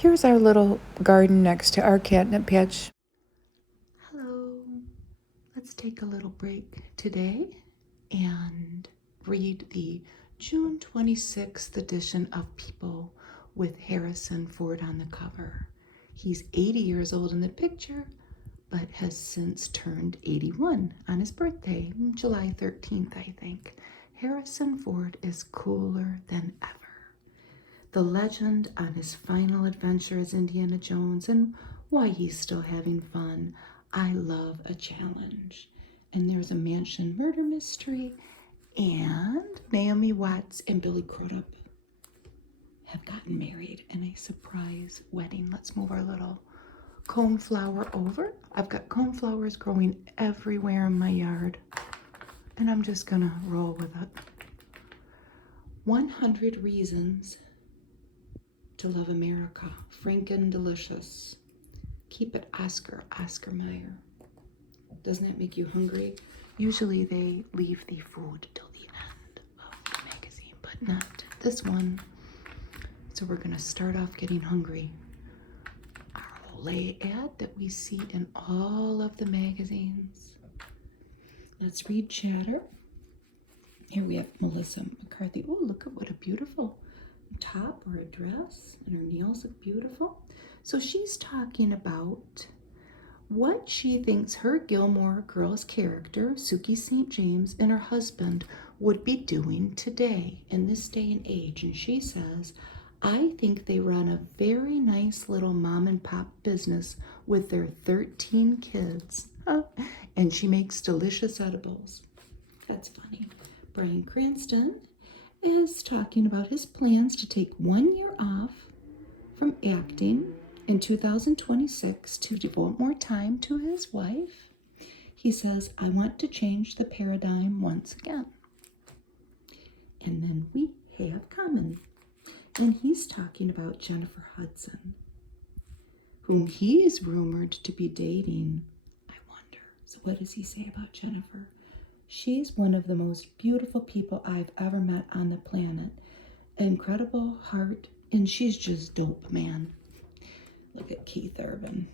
Here's our little garden next to our catnip patch. Hello. Let's take a little break today and read the June 26th edition of People with Harrison Ford on the cover. He's 80 years old in the picture, but has since turned 81 on his birthday, July 13th, I think. Harrison Ford is cooler than ever. The legend on his final adventure as Indiana Jones and why he's still having fun. I love a challenge. And there's a mansion murder mystery, and Naomi Watts and Billy Crudup have gotten married in a surprise wedding. Let's move our little coneflower over. I've got coneflowers growing everywhere in my yard, and I'm just gonna roll with it. 100 Reasons to Love America, Franken Delicious. Keep it Oscar Meyer. Doesn't that make you hungry? Usually they leave the food till the end of the magazine, but not this one. So we're gonna start off getting hungry. Our Olay ad that we see in all of the magazines. Let's read chatter. Here we have Melissa McCarthy. Oh, look at what a beautiful top or a dress, and her nails look beautiful. So she's talking about what she thinks her Gilmore Girls character, Suki St. James, and her husband would be doing today in this day and age. And she says, I think they run a very nice little mom and pop business with their 13 kids. And she makes delicious edibles. That's funny. Bryan Cranston is talking about his plans to take 1 year off from acting in 2026 to devote more time to his wife. He says, I want to change the paradigm once again. And then we have Common, and he's talking about Jennifer Hudson, whom he is rumored to be dating. I wonder. So what does he say about Jennifer? She's one of the most beautiful people I've ever met on the planet. Incredible heart, and she's just dope, man. Look at Keith Urban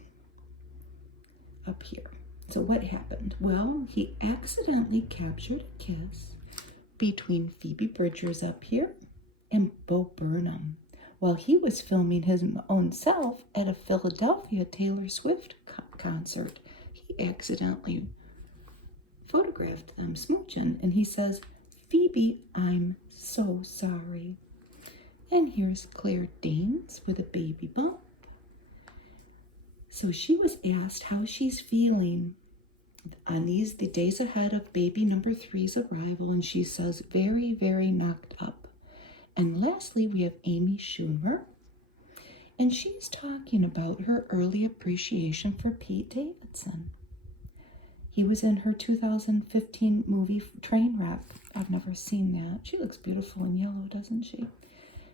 up here. So what happened? Well, he accidentally captured a kiss between Phoebe Bridgers up here and Bo Burnham while he was filming his own self at a Philadelphia Taylor Swift concert. He accidentally photographed them smooching, and he says, Phoebe, I'm so sorry. And here's Claire Danes with a baby bump. So she was asked how she's feeling on the days ahead of baby number 3's arrival, and she says, very, very knocked up. And lastly, we have Amy Schumer, and she's talking about her early appreciation for Pete Davidson. He was in her 2015 movie Trainwreck. I've never seen that. She looks beautiful in yellow, doesn't she?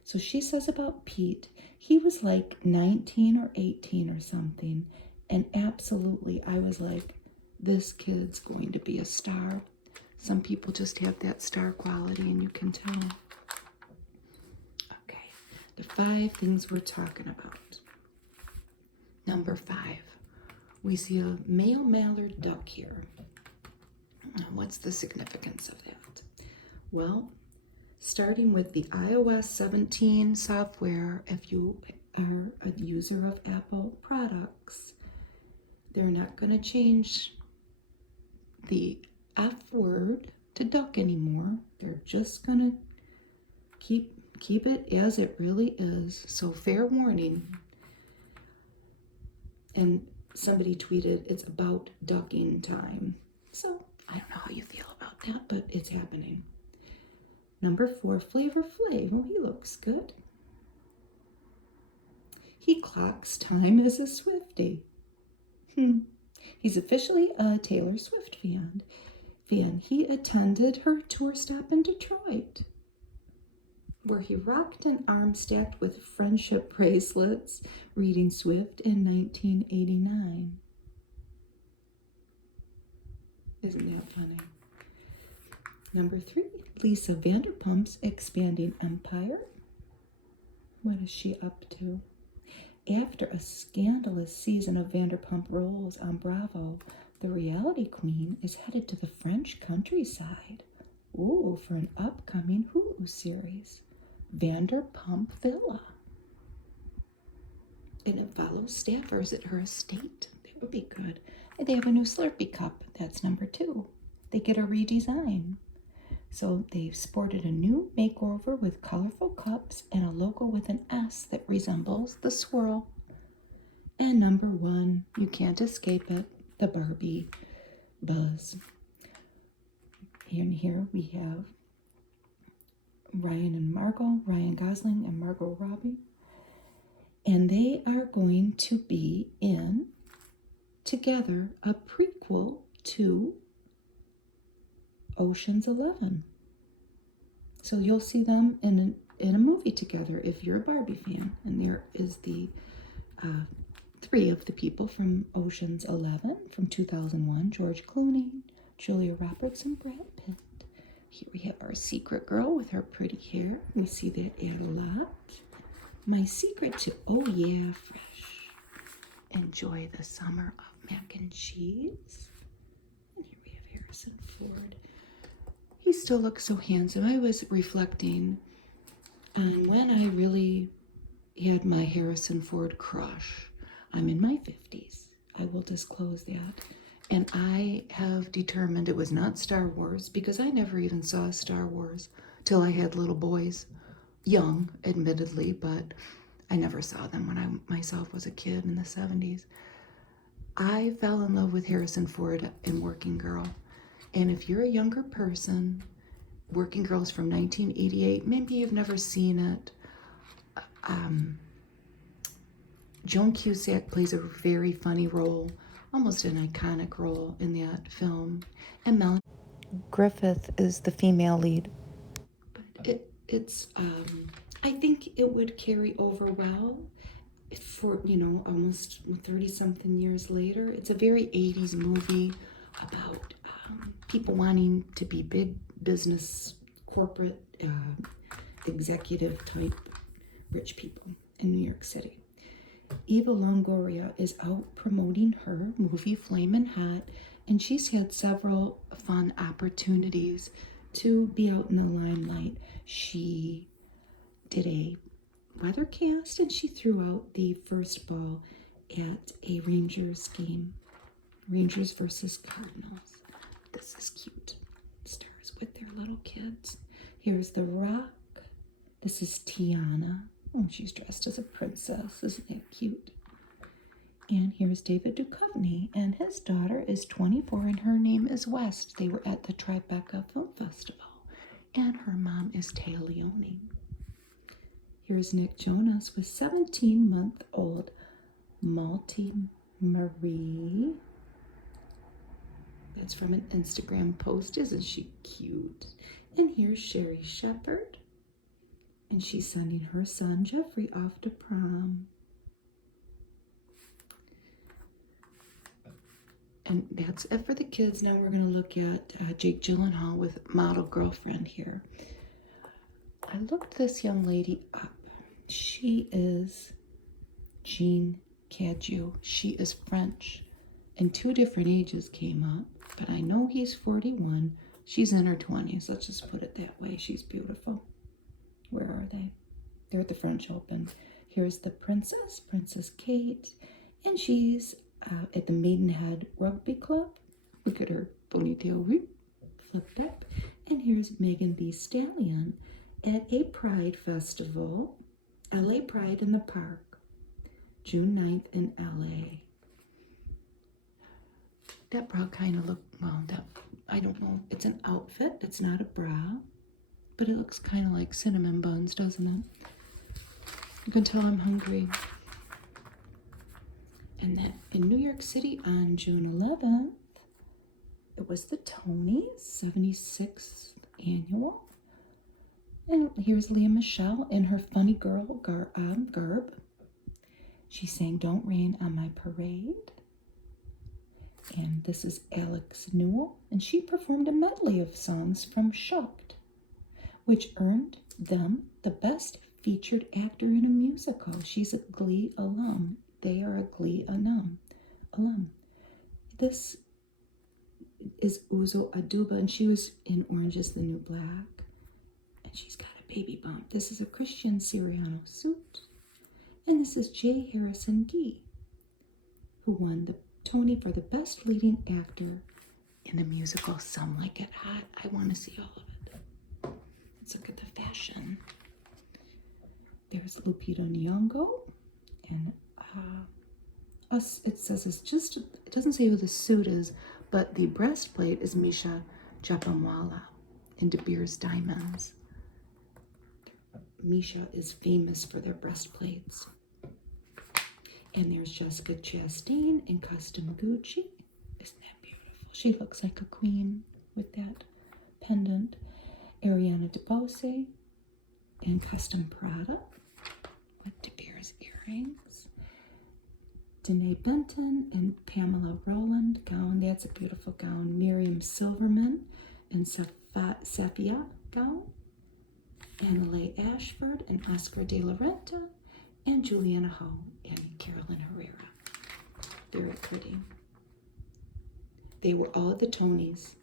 So she says about Pete, he was like 19 or 18 or something. And absolutely, I was like, this kid's going to be a star. Some people just have that star quality, and you can tell. Okay, the 5 things we're talking about. Number 5. We see a male mallard duck here. What's the significance of that? Well, starting with the iOS 17 software, if you are a user of Apple products, they're not going to change the F word to duck anymore. They're just going to keep it as it really is. So fair warning. And somebody tweeted, it's about ducking time. So I don't know how you feel about that, but it's happening. Number 4, Flavor Flav. Oh, he looks good. He clocks time as a Swiftie. He's officially a Taylor Swift fan. He attended her tour stop in Detroit, where he rocked an arm stacked with friendship bracelets reading Swift in 1989. Isn't that funny? Number 3, Lisa Vanderpump's expanding empire. What is she up to? After a scandalous season of Vanderpump Rules on Bravo, the reality queen is headed to the French countryside. Ooh, for an upcoming Hulu series, Vanderpump Villa. And it follows staffers at her estate. That would be good. And they have a new Slurpee cup. That's number 2. They get a redesign. So they've sported a new makeover with colorful cups and a logo with an S that resembles the swirl. And number 1, you can't escape it, the Barbie buzz. And here we have Ryan Gosling and Margot Robbie. And they are going to be in, together, a prequel to Ocean's 11. So you'll see them in a movie together if you're a Barbie fan. And there is the 3 of the people from Ocean's 11 from 2001. George Clooney, Julia Roberts, and Brad Pitt. Here we have our secret girl with her pretty hair. We see that add a lot. My secret to, oh yeah, fresh. Enjoy the summer of mac and cheese. And here we have Harrison Ford. He still looks so handsome. I was reflecting on when I really had my Harrison Ford crush. I'm in my 50s. I will disclose that. And I have determined it was not Star Wars, because I never even saw Star Wars till I had little boys. Young, admittedly, but I never saw them when I myself was a kid in the 70s. I fell in love with Harrison Ford in Working Girl. And if you're a younger person, Working Girl is from 1988. Maybe you've never seen it. Joan Cusack plays a very funny role, almost an iconic role in that film. And Melanie Griffith is the female lead. But it's I think it would carry over well for, almost 30-something years later. It's a very 80s movie about people wanting to be big business, corporate, executive type rich people in New York City. Eva Longoria is out promoting her movie Flamin' Hot, and she's had several fun opportunities to be out in the limelight. She did a weathercast, and she threw out the first ball at a Rangers game. Rangers versus Cardinals. This is cute. Stars with their little kids. Here's The Rock. This is Tiana. Oh, she's dressed as a princess. Isn't that cute? And here's David Duchovny, and his daughter is 24, and her name is West. They were at the Tribeca Film Festival, and her mom is Taya Leone. Here's Nick Jonas with 17-month-old Malty Marie. That's from an Instagram post. Isn't she cute? And here's Sherry Shepherd, and she's sending her son Jeffrey off to prom. And that's it for the kids. Now we're going to look at Jake Gyllenhaal with Model Girlfriend here. I looked this young lady up. She is Jean Cadieux. She is French. And 2 different ages came up, but I know he's 41. She's in her 20s. Let's just put it that way. She's beautiful. Where are they? They're at the French Open. Here's the princess, Princess Kate, and she's at the Maidenhead Rugby Club. Look at her ponytail flipped up. And here's Megan Thee Stallion at a Pride Festival, LA Pride in the Park, June 9th in LA. That bra kind of looked, I don't know, it's an outfit, it's not a bra, but it looks kind of like cinnamon buns, doesn't it? You can tell I'm hungry. And that in New York City on June 11th, it was the Tonys, 76th annual. And here's Leah Michele in her funny girl garb. She sang Don't Rain on My Parade. And this is Alex Newell, and she performed a medley of songs from Shocked, which earned them the Best featured actor in a musical. She's a Glee alum. They are a Glee alum. This is Uzo Aduba, and she was in Orange is the New Black. And she's got a baby bump. This is a Christian Siriano suit. And this is J. Harrison Gee, who won the Tony for the Best Leading Actor in the musical Some Like It Hot. I want to see all of it. Let's look at the fashion. There's Lupita Nyong'o, and it says it's just, it doesn't say who the suit is, but the breastplate is Misha Japamwala in De Beers Diamonds. Misha is famous for their breastplates. And there's Jessica Chastain in Custom Gucci. Isn't that beautiful? She looks like a queen with that pendant. Ariana DeBose in Custom Prada with De Beers earrings. Danae Benton and Pamela Rowland gown. That's a beautiful gown. Miriam Silverman in Sepia gown. Annalay Ashford and Oscar de la Renta. And Juliana Ho and Carolyn Herrera. Very pretty. They were all at the Tonys.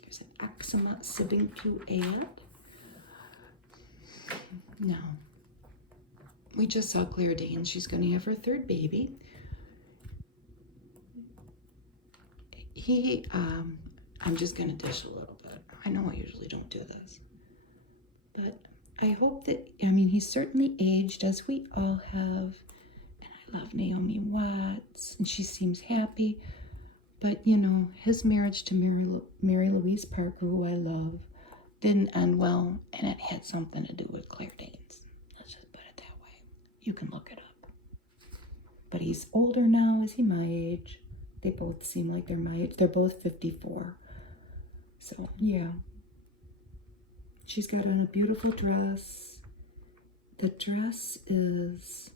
There's an Axima Sibinku ad. No. We just saw Claire Danes. She's going to have her third baby. I'm just going to dish a little bit. I know I usually don't do this. But I hope that, he's certainly aged, as we all have. And I love Naomi Watts, and she seems happy. But, his marriage to Mary Louise Parker, who I love, didn't end well, and it had something to do with Claire Danes. Let's just put it that way. You can look it up. But he's older now. Is he my age? They both seem like they're my age. They're both 54. So, yeah. She's got on a beautiful dress. The dress is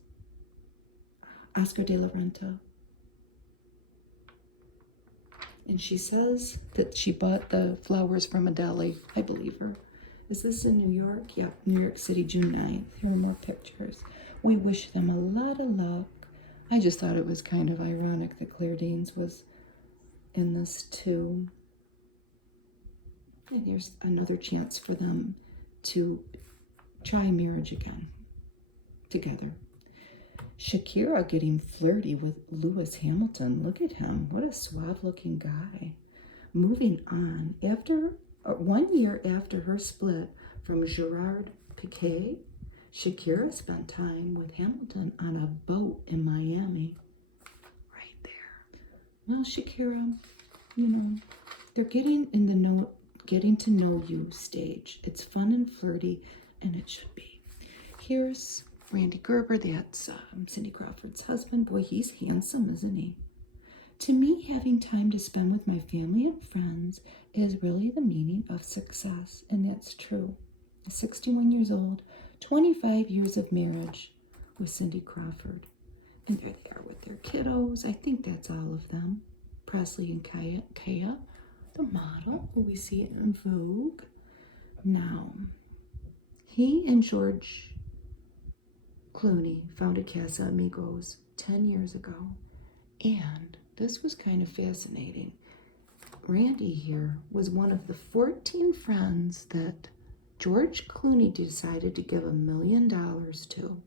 Oscar de la Renta. And she says that she bought the flowers from a deli. I believe her. Is this in New York? Yeah, New York City, June 9th. Here are more pictures. We wish them a lot of luck. I just thought it was kind of ironic that Claire Danes was in this too. And here's another chance for them to try marriage again, together. Shakira getting flirty with Lewis Hamilton. Look at him. What a suave-looking guy. Moving on. 1 year after her split from Gerard Piqué, Shakira spent time with Hamilton on a boat in Miami. Right there. Well, Shakira, they're getting to know you stage. It's fun and flirty, and it should be. Here's Randy Gerber. That's Cindy Crawford's husband. Boy, he's handsome, isn't he? To me, having time to spend with my family and friends is really the meaning of success, and that's true. 61 years old, 25 years of marriage with Cindy Crawford. And they're there with their kiddos. I think that's all of them. Presley and Kaya, the model who we see in Vogue. Now, he and George Clooney founded Casa Amigos 10 years ago. And this was kind of fascinating. Randy here was one of the 14 friends that George Clooney decided to give $1 million to.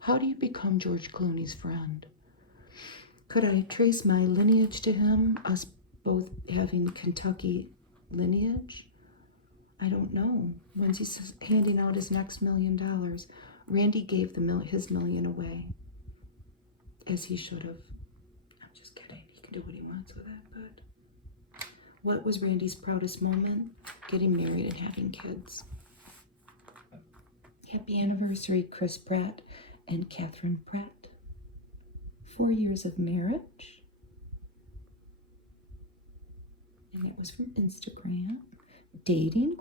How do you become George Clooney's friend? Could I trace my lineage to him, us both having Kentucky lineage? I don't know. When's he handing out his next $1 million? Randy gave his $1 million away, as he should have. I'm just kidding. He can do what he wants with it, but what was Randy's proudest moment? Getting married and having kids. Happy anniversary, Chris Pratt and Catherine Pratt. 4 years of marriage. And it was from Instagram. Dating, ?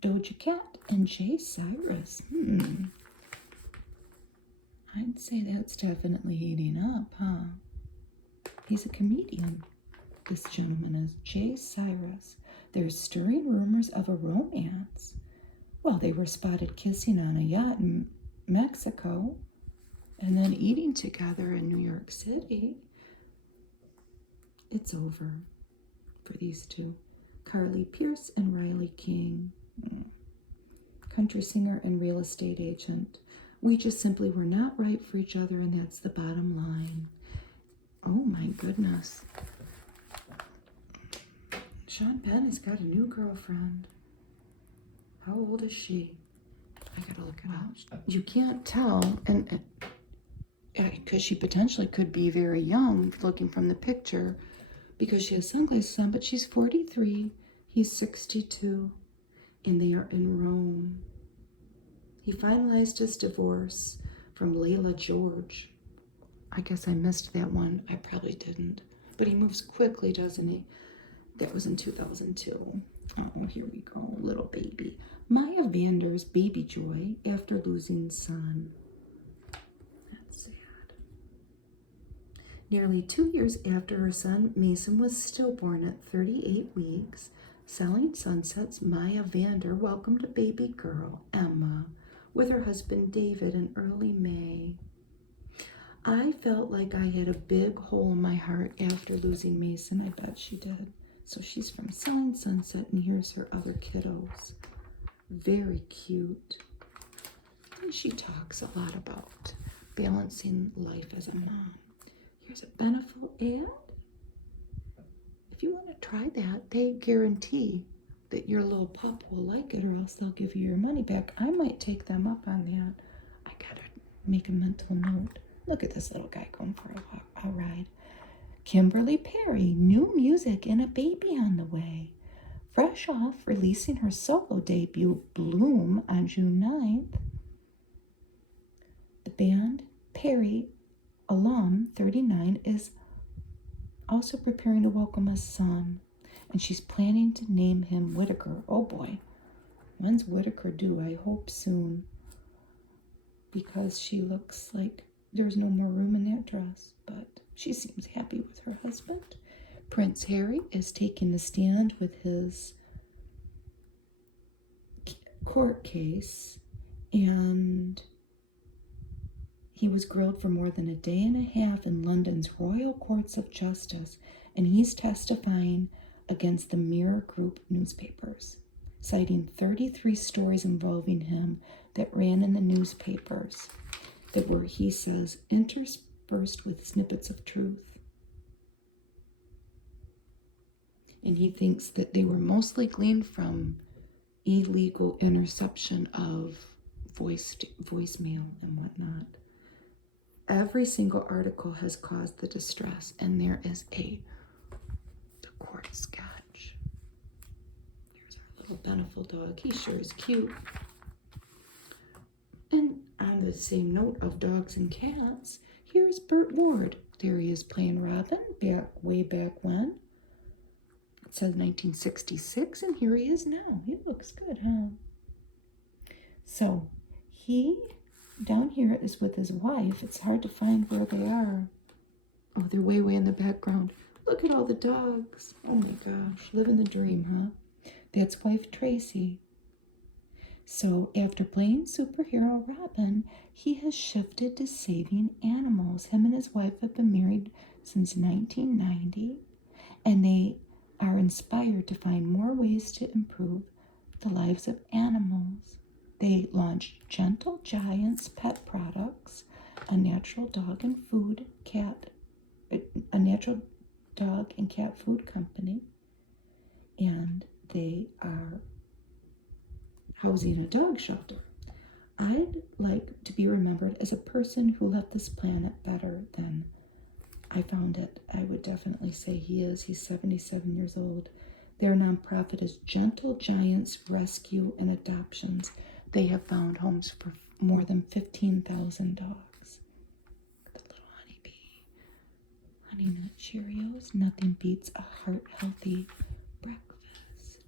Doja Cat and Jay Cyrus. I'd say that's definitely heating up, huh? He's a comedian. This gentleman is Jay Cyrus. There's stirring rumors of a romance. Well, they were spotted kissing on a yacht in Mexico and then eating together in New York City. It's over for these two. Carly Pierce and Riley King. Country singer and real estate agent. We just simply were not right for each other, and that's the bottom line. Oh my goodness. Sean Penn has got a new girlfriend. How old is she? I gotta look it up. You can't tell, and because she potentially could be very young, looking from the picture, because she has sunglasses on, but she's 43, he's 62, and they are in Rome. He finalized his divorce from Layla George. I guess I missed that one. I probably didn't. But he moves quickly, doesn't he? That was in 2002. Oh, here we go, little baby. Maya Vander's baby joy after losing son. That's sad. Nearly 2 years after her son Mason was stillborn at 38 weeks, Selling Sunset's Maya Vander welcomed a baby girl, Emma, with her husband David in early May. I felt like I had a big hole in my heart after losing Mason. I bet she did. So she's from Selling Sunset, and here's her other kiddos. Very cute. And she talks a lot about balancing life as a mom. Here's a Beneful ad. If you want to try that, they guarantee that your little pup will like it, or else they'll give you your money back. I might take them up on that. I gotta make a mental note. Look at this little guy going for a ride. Kimberly Perry, new music and a baby on the way. Fresh off releasing her solo debut, Bloom, on June 9th. The band, Perry alum, 39, is also preparing to welcome a son, and she's planning to name him Whitaker. Oh boy, when's Whitaker due? I hope soon, because she looks like there's no more room in that dress, but she seems happy with her husband. Prince Harry is taking the stand with his court case, and he was grilled for more than a day and a half in London's Royal Courts of Justice, and he's testifying against the Mirror Group newspapers, citing 33 stories involving him that ran in the newspapers that were, he says, interspersed with snippets of truth. And he thinks that they were mostly gleaned from illegal interception of voicemail and whatnot. Every single article has caused the distress, and there is the court sketch. Here's our little Beneful dog. He sure is cute. And on the same note of dogs and cats, here's Burt Ward. There he is playing Robin, way back when. It says 1966, and here he is now. He looks good, huh? So, he, down here, is with his wife. It's hard to find where they are. Oh, they're way in the background. Look at all the dogs. Oh my gosh, living the dream, huh? That's wife Tracy. So after playing superhero Robin, he has shifted to saving animals. Him and his wife have been married since 1990, and they are inspired to find more ways to improve the lives of animals. They launched Gentle Giants Pet Products, a natural dog and cat food company, and they are housing a dog shelter. I'd like to be remembered as a person who left this planet better than I found it. I would definitely say he is. He's 77 years old. Their nonprofit is Gentle Giants Rescue and Adoptions. They have found homes for more than 15,000 dogs. The little honeybee. Honey Nut Cheerios. Nothing beats a heart-healthy breakfast.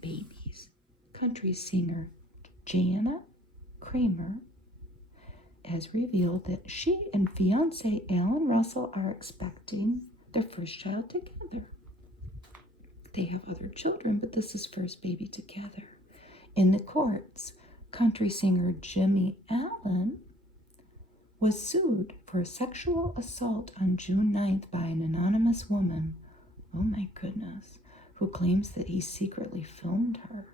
Babies. Country singer Jana Kramer has revealed that she and fiancé Alan Russell are expecting their first child together. They have other children, but this is first baby together. In the courts, country singer Jimmy Allen was sued for sexual assault on June 9th by an anonymous woman, oh my goodness, who claims that he secretly filmed her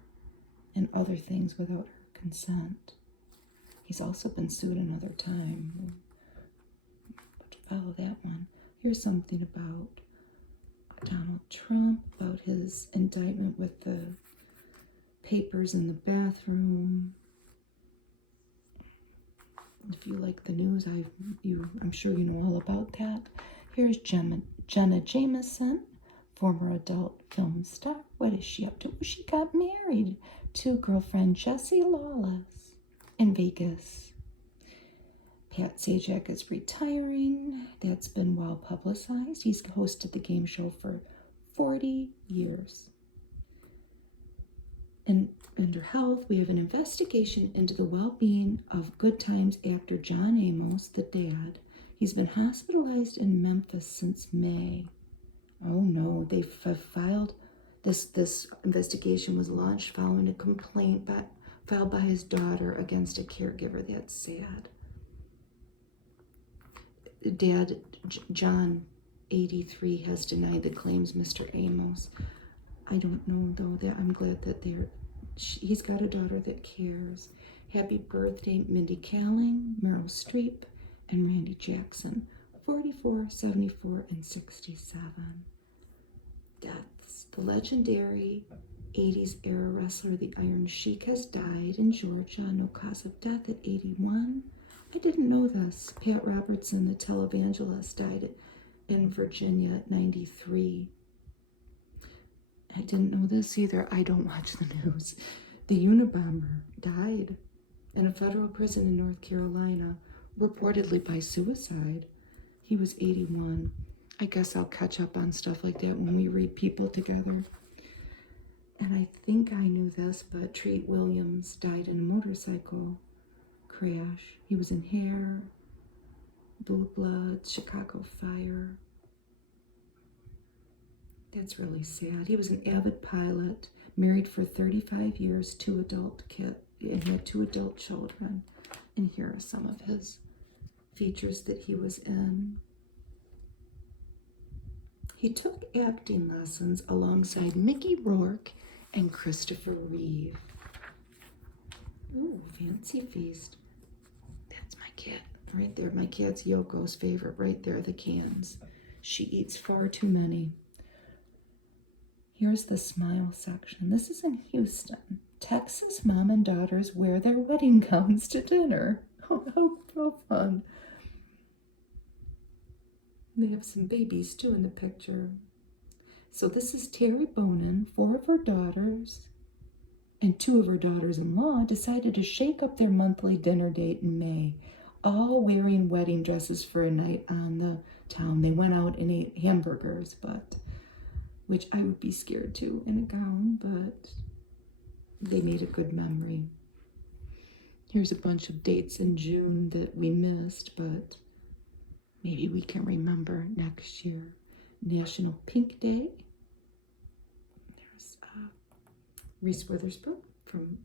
and other things without her consent. He's also been sued another time. But follow that one. Here's something about Donald Trump, about his indictment with the papers in the bathroom. If you like the news, I'm sure you know all about that. Here's Jenna Jameson, former adult film star. What is she up to? She got married to girlfriend Jessie Lawless in Vegas. Pat Sajak is retiring. That's been well publicized. He's hosted the game show for 40 years. And under health, we have an investigation into the well-being of Good Times actor John Amos, the dad. He's been hospitalized in Memphis since May. Oh no, they've filed this investigation was launched following a complaint filed by his daughter against a caregiver. That's sad. Dad, John, 83, has denied the claims, Mr. Amos. I don't know, though, that I'm glad that he's got a daughter that cares. Happy birthday, Mindy Kaling, Meryl Streep, and Randy Jackson, 44, 74, and 67. Deaths. The legendary 80s era wrestler, the Iron Sheik, has died in Georgia. No cause of death at 81. I didn't know this. Pat Robertson, the televangelist, died in Virginia at 93. I didn't know this either. I don't watch the news. The Unabomber died in a federal prison in North Carolina, reportedly by suicide. He was 81. I guess I'll catch up on stuff like that when we read People together. And I think I knew this, but Treat Williams died in a motorcycle crash. He was in Hair, Blue Bloods, Chicago Fire. That's really sad. He was an avid pilot, married for 35 years, and had 2 adult children. And here are some of his features that he was in. He took acting lessons alongside Mickey Rourke and Christopher Reeve. Ooh, fancy feast. That's my cat right there. My cat's Yoko's favorite right there, the cans. She eats far too many. Here's the smile section. This is in Houston. Texas mom and daughters wear their wedding gowns to dinner. Oh, how fun. They have some babies too in the picture. So this is Terry Bonin. 4 of her daughters and 2 of her daughters-in-law decided to shake up their monthly dinner date in May, all wearing wedding dresses for a night on the town. They went out and ate hamburgers, which I would be scared to in a gown, but they made a good memory. Here's a bunch of dates in June that we missed, but maybe we can remember next year. National Pink Day. There's Reese Witherspoon from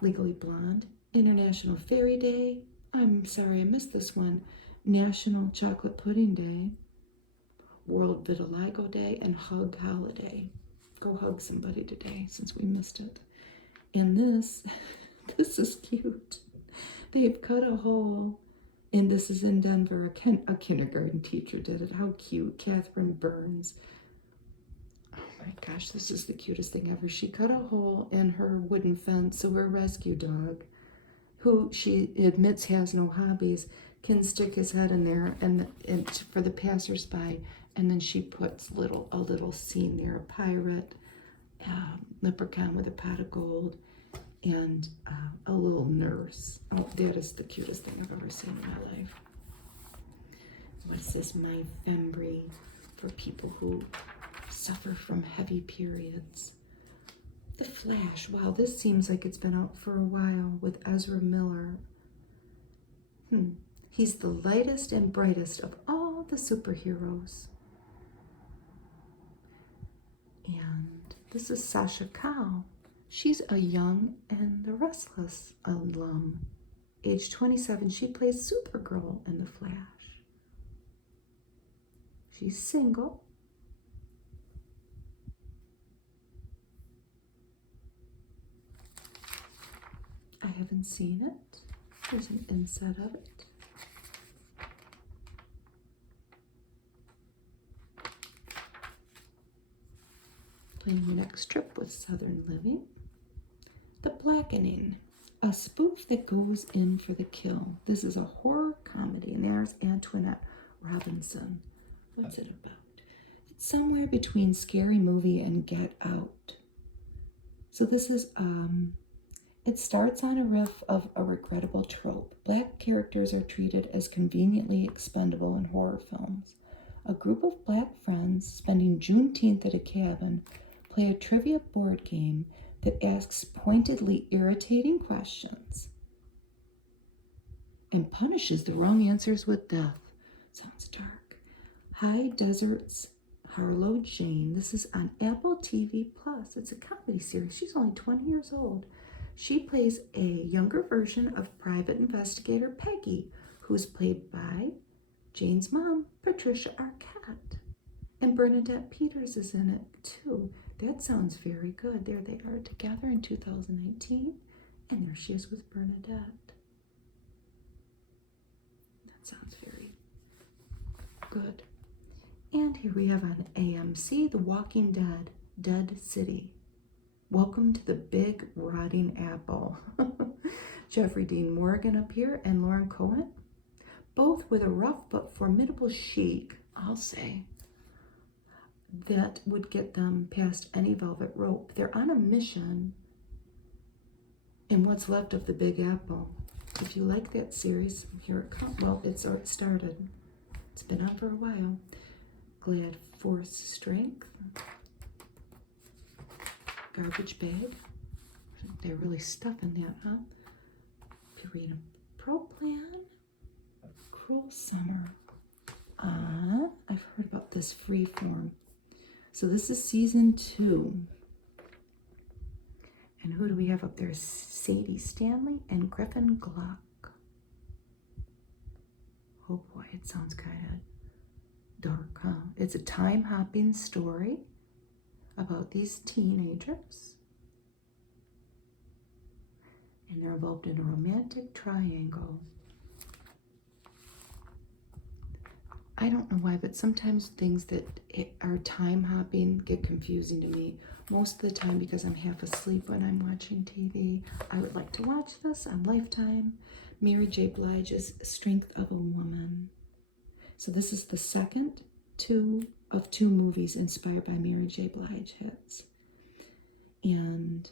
Legally Blonde. International Fairy Day. I'm sorry, I missed this one. National Chocolate Pudding Day. World Vitiligo Day, and Hug Holiday. Go hug somebody today since we missed it. And this is cute. They've cut a hole, and this is in Denver. A kindergarten teacher did it. How cute. Catherine Burns. Oh my gosh, this is the cutest thing ever. She cut a hole in her wooden fence so her rescue dog, who she admits has no hobbies, can stick his head in there and for the passersby. And then she puts a little scene there, a pirate, leprechaun with a pot of gold, and a little nurse. Oh, that is the cutest thing I've ever seen in my life. What's this? My Fembry, for people who suffer from heavy periods. The Flash. Wow, this seems like it's been out for a while with Ezra Miller. He's the lightest and brightest of all the superheroes. And this is Sasha Cow. She's a Young and the Restless alum. Age 27, she plays Supergirl in The Flash. She's single. I haven't seen it. There's an inset of it. Planning your next trip with Southern Living. The Blackening, a spoof that goes in for the kill. This is a horror comedy, and there's Antoinette Robinson. What's it about? It's somewhere between Scary Movie and Get Out. So this is, it starts on a riff of a regrettable trope. Black characters are treated as conveniently expendable in horror films. A group of black friends spending Juneteenth at a cabin play a trivia board game that asks pointedly irritating questions and punishes the wrong answers with death. Sounds dark. High Desert's Harlow Jane. This is on Apple TV Plus. It's a comedy series. She's only 20 years old. She plays a younger version of private investigator Peggy, who's played by Jane's mom, Patricia Arquette. And Bernadette Peters is in it too. That sounds very good. There they are together in 2019. And there she is with Bernadette. That sounds very good. And here we have on AMC, The Walking Dead, Dead City. Welcome to the Big Rotting Apple. Jeffrey Dean Morgan up here and Lauren Cohen, both with a rough but formidable chic, I'll say, that would get them past any velvet rope. They're on a mission in what's left of the Big Apple. If you like that series, here it comes. Well, it's started. It's been on for a while. Glad Force Strength. Garbage Bag. They're really stuffing that, huh? Purina Pro Plan. Cruel Summer. I've heard about this Freeform. So this is season 2. And who do we have up there? Sadie Stanley and Griffin Gluck. Oh boy, it sounds kind of dark, huh? It's a time-hopping story about these teenagers. And they're involved in a romantic triangle. I don't know why, but sometimes things that are time hopping get confusing to me. Most of the time because I'm half asleep when I'm watching TV. I would like to watch this on Lifetime. Mary J. Blige's Strength of a Woman. So this is the second of two movies inspired by Mary J. Blige hits. And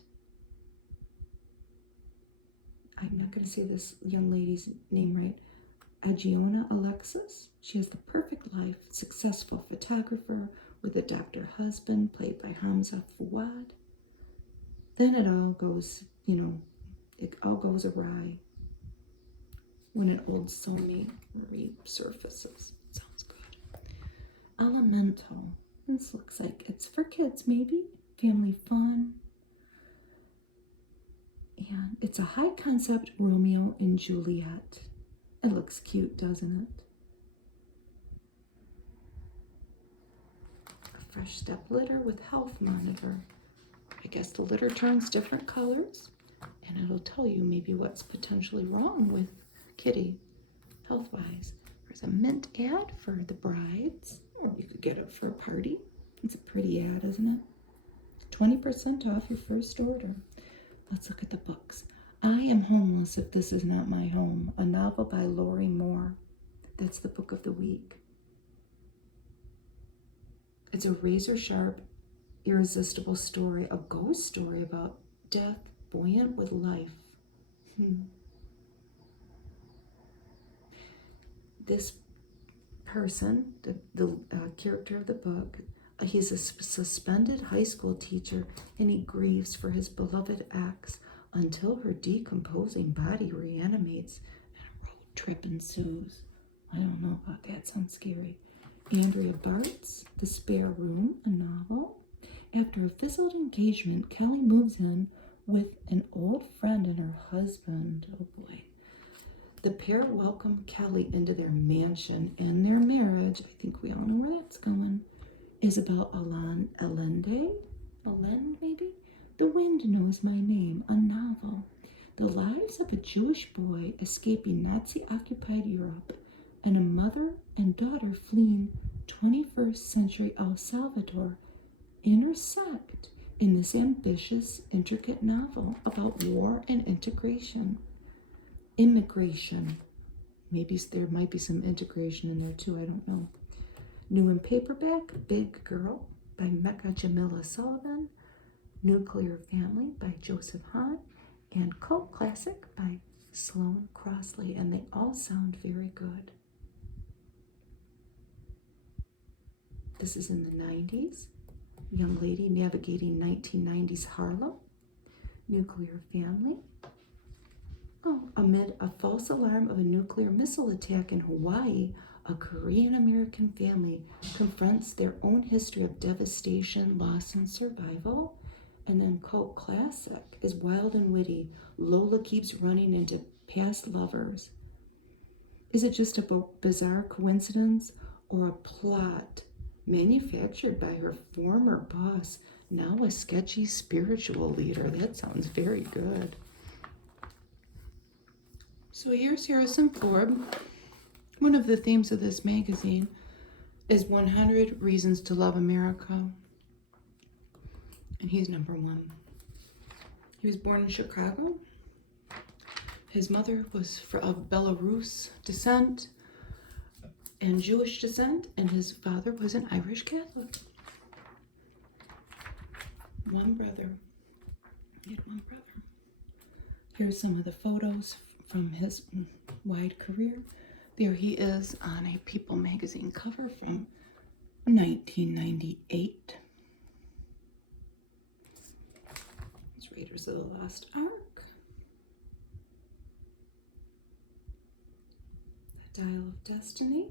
I'm not going to say this young lady's name right. Agiona Alexis. She has the perfect life, successful photographer with a doctor husband played by Hamza Fouad. Then it all goes, it all goes awry when an old soulmate resurfaces. Sounds good. Elemental. This looks like it's for kids, maybe. Family fun. And it's a high concept Romeo and Juliet. It looks cute, doesn't it? A fresh step litter with health monitor. I guess the litter turns different colors, and it'll tell you maybe what's potentially wrong with Kitty, health-wise. There's a mint ad for the brides, or you could get it for a party. It's a pretty ad, isn't it? 20% off your first order. Let's look at the books. I Am Homeless If This Is Not My Home, a novel by Lori Moore. That's the book of the week. It's a razor-sharp, irresistible story, a ghost story about death, buoyant with life. This person, the character of the book, he's a suspended high school teacher, and he grieves for his beloved ex until her decomposing body reanimates and a road trip ensues. I don't know about that. Sounds scary. Andrea Bart's The Spare Room, a novel. After a fizzled engagement, Kelly moves in with an old friend and her husband. Oh boy. The pair welcome Kelly into their mansion, and their marriage, I think we all know where that's going, is about Allende, maybe? The Wind Knows My Name, a novel. The lives of a Jewish boy escaping Nazi-occupied Europe and a mother and daughter fleeing 21st century El Salvador intersect in this ambitious, intricate novel about war and immigration. Maybe there might be some integration in there too, I don't know. New in paperback, Big Girl by Mecca Jamila Sullivan, Nuclear Family by Joseph Hahn, and Cult Classic by Sloane Crossley, and they all sound very good. This is in the 90s. Young lady navigating 1990s Harlem. Nuclear Family. Oh, amid a false alarm of a nuclear missile attack in Hawaii, a Korean-American family confronts their own history of devastation, loss, and survival. And then Cult Classic is wild and witty. Lola keeps running into past lovers. Is it just a bizarre coincidence or a plot manufactured by her former boss, now a sketchy spiritual leader? That sounds very good. So here's Harrison Ford. One of the themes of this magazine is 100 Reasons to Love America. And he's number 1. He was born in Chicago. His mother was of Belarus descent and Jewish descent, and his father was an Irish Catholic. One brother. He had one brother. Here's some of the photos from his wide career. There he is on a People magazine cover from 1998. It's Raiders of the Lost Ark. The Dial of Destiny.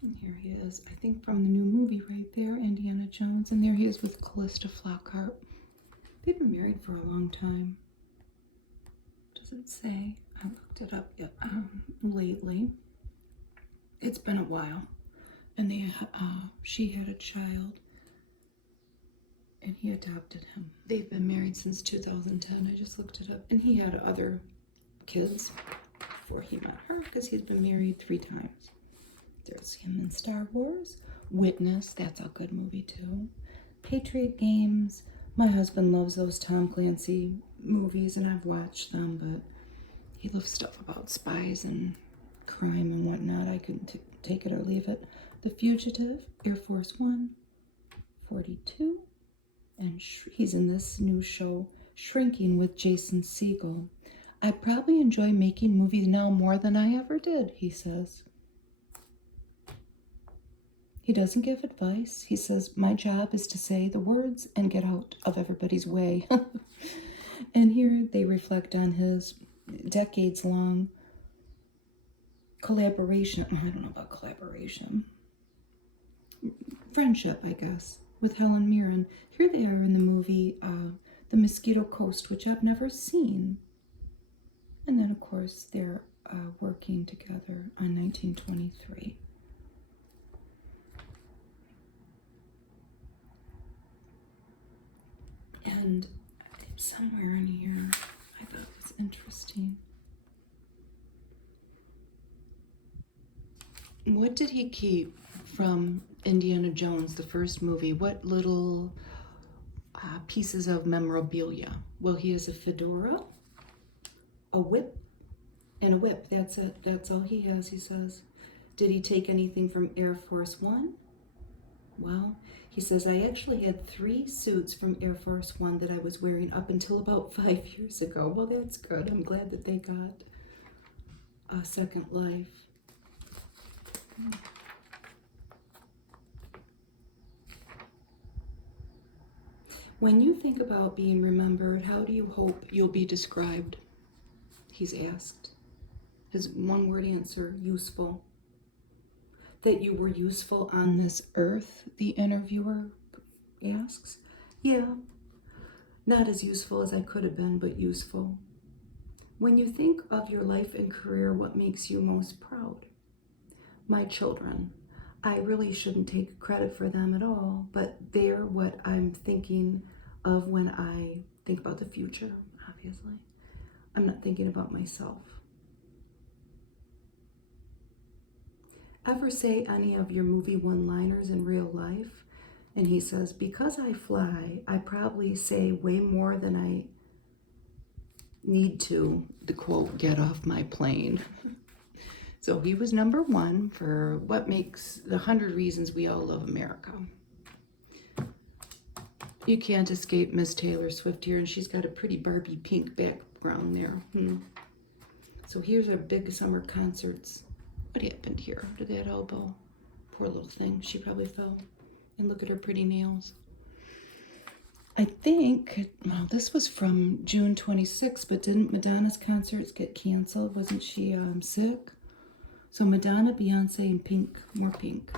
And here he is, I think from the new movie right there, Indiana Jones. And there he is with Callista Flockhart. They've been married for a long time. Does it say? I looked it up lately. It's been a while. And she had a child. And he adopted him. They've been married since 2010. I just looked it up. And he had other kids before he met her, because he's been married 3 times. There's him in Star Wars. Witness, that's a good movie too. Patriot Games. My husband loves those Tom Clancy movies, and I've watched them, but he loves stuff about spies and crime and whatnot. I couldn't take it or leave it. The Fugitive, Air Force One, 42. And he's in this new show, Shrinking, with Jason Segel. I probably enjoy making movies now more than I ever did, he says. He doesn't give advice. He says, my job is to say the words and get out of everybody's way. And here they reflect on his decades-long collaboration. I don't know about collaboration. Friendship, I guess, with Helen Mirren. Here they are in the movie The Mosquito Coast, which I've never seen. And then, of course, they're working together on 1923. And somewhere in here, I thought it was interesting. What did he keep from Indiana Jones, the first movie? What little pieces of memorabilia? Well, he has a fedora, a whip, and a whip. That's it. That's all he has, he says. Did he take anything from Air Force One? Well, he says, I actually had 3 suits from Air Force One that I was wearing up until about 5 years ago. Well, that's good. I'm glad that they got a second life. When you think about being remembered, how do you hope you'll be described? He's asked. His one-word answer, useful. That you were useful on this earth, the interviewer asks. Yeah, not as useful as I could have been, but useful. When you think of your life and career, what makes you most proud? My children. I really shouldn't take credit for them at all, but they're what I'm thinking of when I think about the future, obviously. I'm not thinking about myself. Ever say any of your movie one-liners in real life? And he says, because I fly, I probably say way more than I need to, the quote, get off my plane. So he was number one for what makes the 100 reasons we all love America. You can't escape Miss Taylor Swift here, and she's got a pretty Barbie pink background there. So here's our big summer concerts. What happened here to that elbow? Poor little thing. She probably fell. And look at her pretty nails. I think, well, this was from June 26th, but didn't Madonna's concerts get canceled? Wasn't she sick? So Madonna, Beyonce, and Pink, more Pink.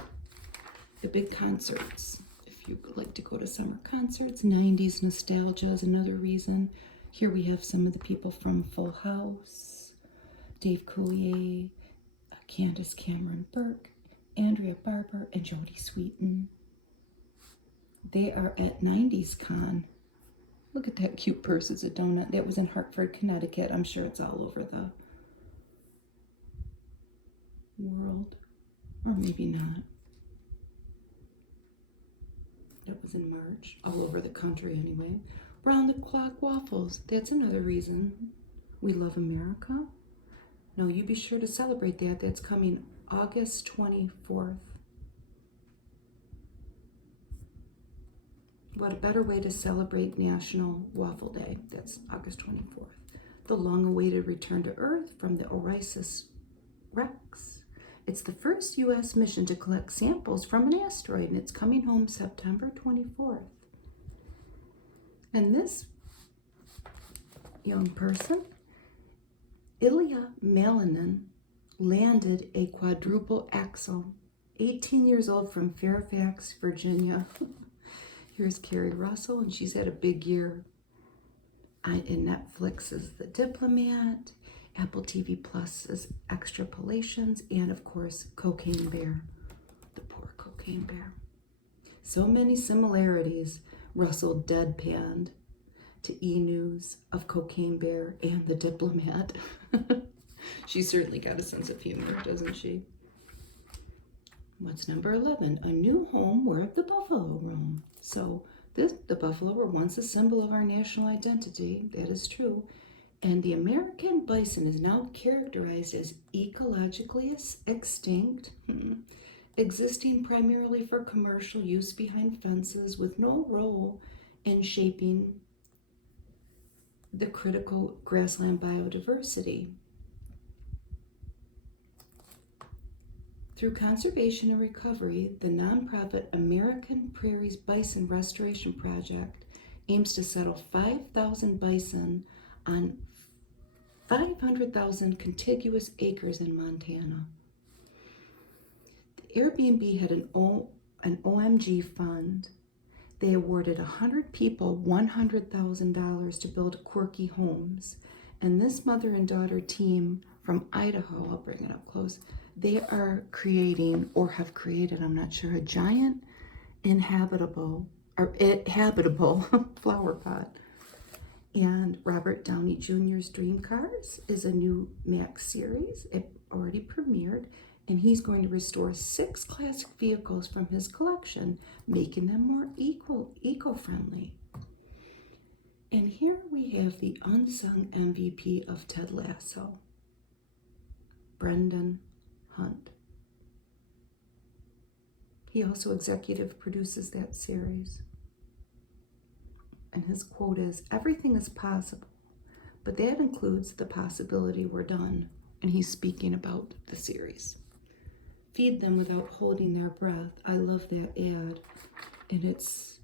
The big concerts. If you like to go to summer concerts, 90s nostalgia is another reason. Here we have some of the people from Full House, Dave Coulier, Candace Cameron Burke, Andrea Barber, and Jodie Sweetin. They are at 90s Con. Look at that cute purse. It's a donut. That was in Hartford, Connecticut. I'm sure it's all over the world. Or maybe not. That was in March. All over the country anyway. Round the clock waffles. That's another reason we love America. No, you be sure to celebrate that. That's coming August 24th. What a better way to celebrate National Waffle Day. That's August 24th. The long-awaited return to Earth from the Orisis Rex. It's the first U.S. mission to collect samples from an asteroid, and it's coming home September 24th. And this young person, Ilya Malinin, landed a quadruple axel, 18 years old, from Fairfax, Virginia. Here's Carrie Russell, and she's had a big year in Netflix's The Diplomat, Apple TV Plus's Extrapolations, and of course, Cocaine Bear, the poor Cocaine Bear. So many similarities. Russell deadpanned to E! News of Cocaine Bear and The Diplomat. She certainly got a sense of humor, doesn't she? What's number 11? A new home where the buffalo roam. So the buffalo were once a symbol of our national identity. That is true. And the American bison is now characterized as ecologically extinct, existing primarily for commercial use behind fences with no role in shaping the critical grassland biodiversity. Through conservation and recovery, the nonprofit American Prairies Bison Restoration Project aims to settle 5,000 bison on 500,000 contiguous acres in Montana. The Airbnb had an OMG fund. They awarded 100 people $100,000 to build quirky homes. And this mother and daughter team from Idaho, I'll bring it up close, they are creating, or have created, I'm not sure, a giant habitable flower pot. And Robert Downey Jr.'s Dream Cars is a new Max series. It already premiered, and he's going to restore 6 classic vehicles from his collection, making them more eco-friendly. And here we have the unsung MVP of Ted Lasso, Brendan Hunt. He also executive produces that series. And his quote is, "Everything is possible, but that includes the possibility we're done." And he's speaking about the series. Feed them without holding their breath. I love that ad. And it's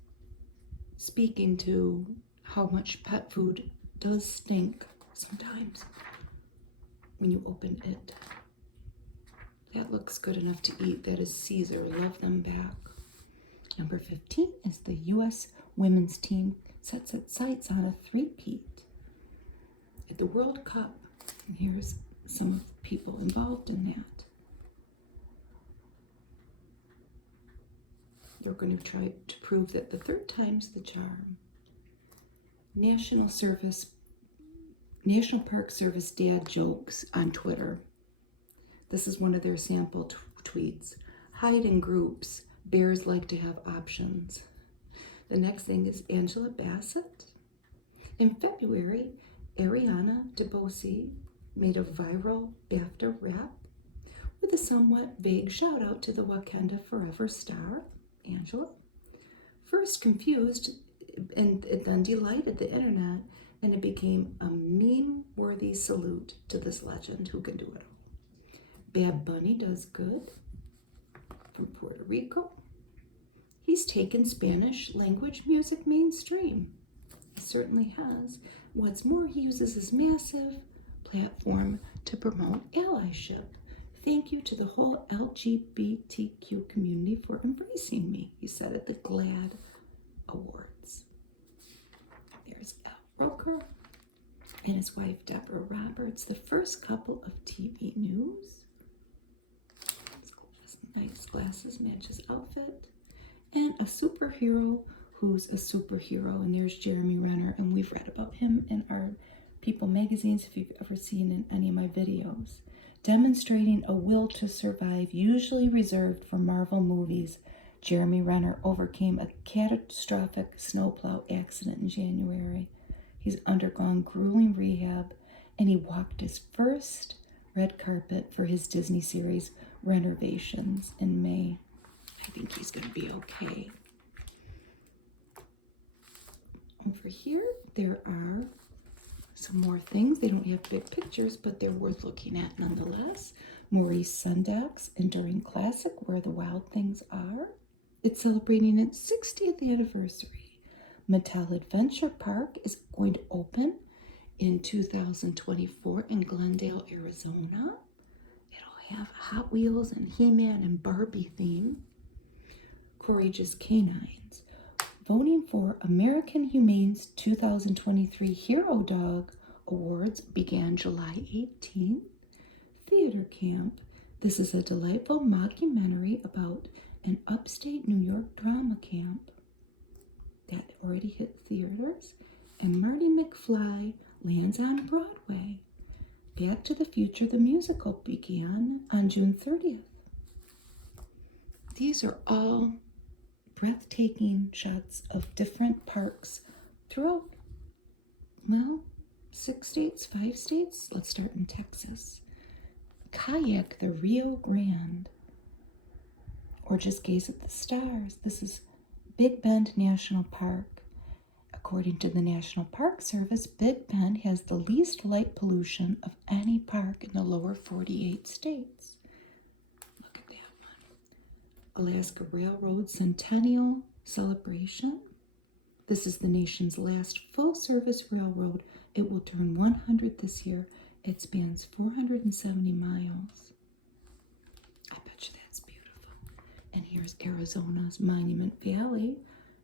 speaking to how much pet food does stink sometimes when you open it. That looks good enough to eat. That is Caesar. Love them back. Number 15 is the U.S. women's team sets its sights on a three-peat at the World Cup. And here's some of the people involved in that. They're going to try to prove that the third time's the charm. National Park Service dad jokes on Twitter. This is one of their sample tweets. Hide in groups. Bears like to have options. The next thing is Angela Bassett. In February, Ariana DeBose made a viral BAFTA rap with a somewhat vague shout out to the Wakanda Forever star, Angela. First confused and then delighted the internet, and it became a meme-worthy salute to this legend who can do it all. Bad Bunny does good from Puerto Rico. He's taken Spanish language music mainstream. He certainly has. What's more, he uses his massive platform to promote allyship. Thank you to the whole LGBTQ community for embracing me, he said at the GLAAD Awards. There's Al Roker and his wife Deborah Roberts, the first couple of TV news. Nice glasses match his outfit. And a superhero who's a superhero, and there's Jeremy Renner, and we've read about him in our People magazines if you've ever seen in any of my videos. Demonstrating a will to survive usually reserved for Marvel movies, Jeremy Renner overcame a catastrophic snowplow accident in January. He's undergone grueling rehab, and he walked his first red carpet for his Disney series Renovations in May. I think he's going to be okay. Over here, there are some more things. They don't have big pictures, but they're worth looking at nonetheless. Maurice Sendak's enduring classic, Where the Wild Things Are. It's celebrating its 60th anniversary. Mattel Adventure Park is going to open in 2024 in Glendale, Arizona. It'll have Hot Wheels and He-Man and Barbie theme. Courageous Canines. Voting for American Humane's 2023 Hero Dog Awards began July 18th. Theater Camp. This is a delightful mockumentary about an upstate New York drama camp that already hit theaters. And Marty McFly lands on Broadway. Back to the Future, the musical, began on June 30th. These are all breathtaking shots of different parks throughout, 6 states, 5 states. Let's start in Texas. Kayak the Rio Grande, or just gaze at the stars. This is Big Bend National Park. According to the National Park Service, Big Bend has the least light pollution of any park in the lower 48 states. Look at that one. Alaska Railroad Centennial Celebration. This is the nation's last full-service railroad. It will turn 100 this year. It spans 470 miles. I bet you that's beautiful. And here's Arizona's Monument Valley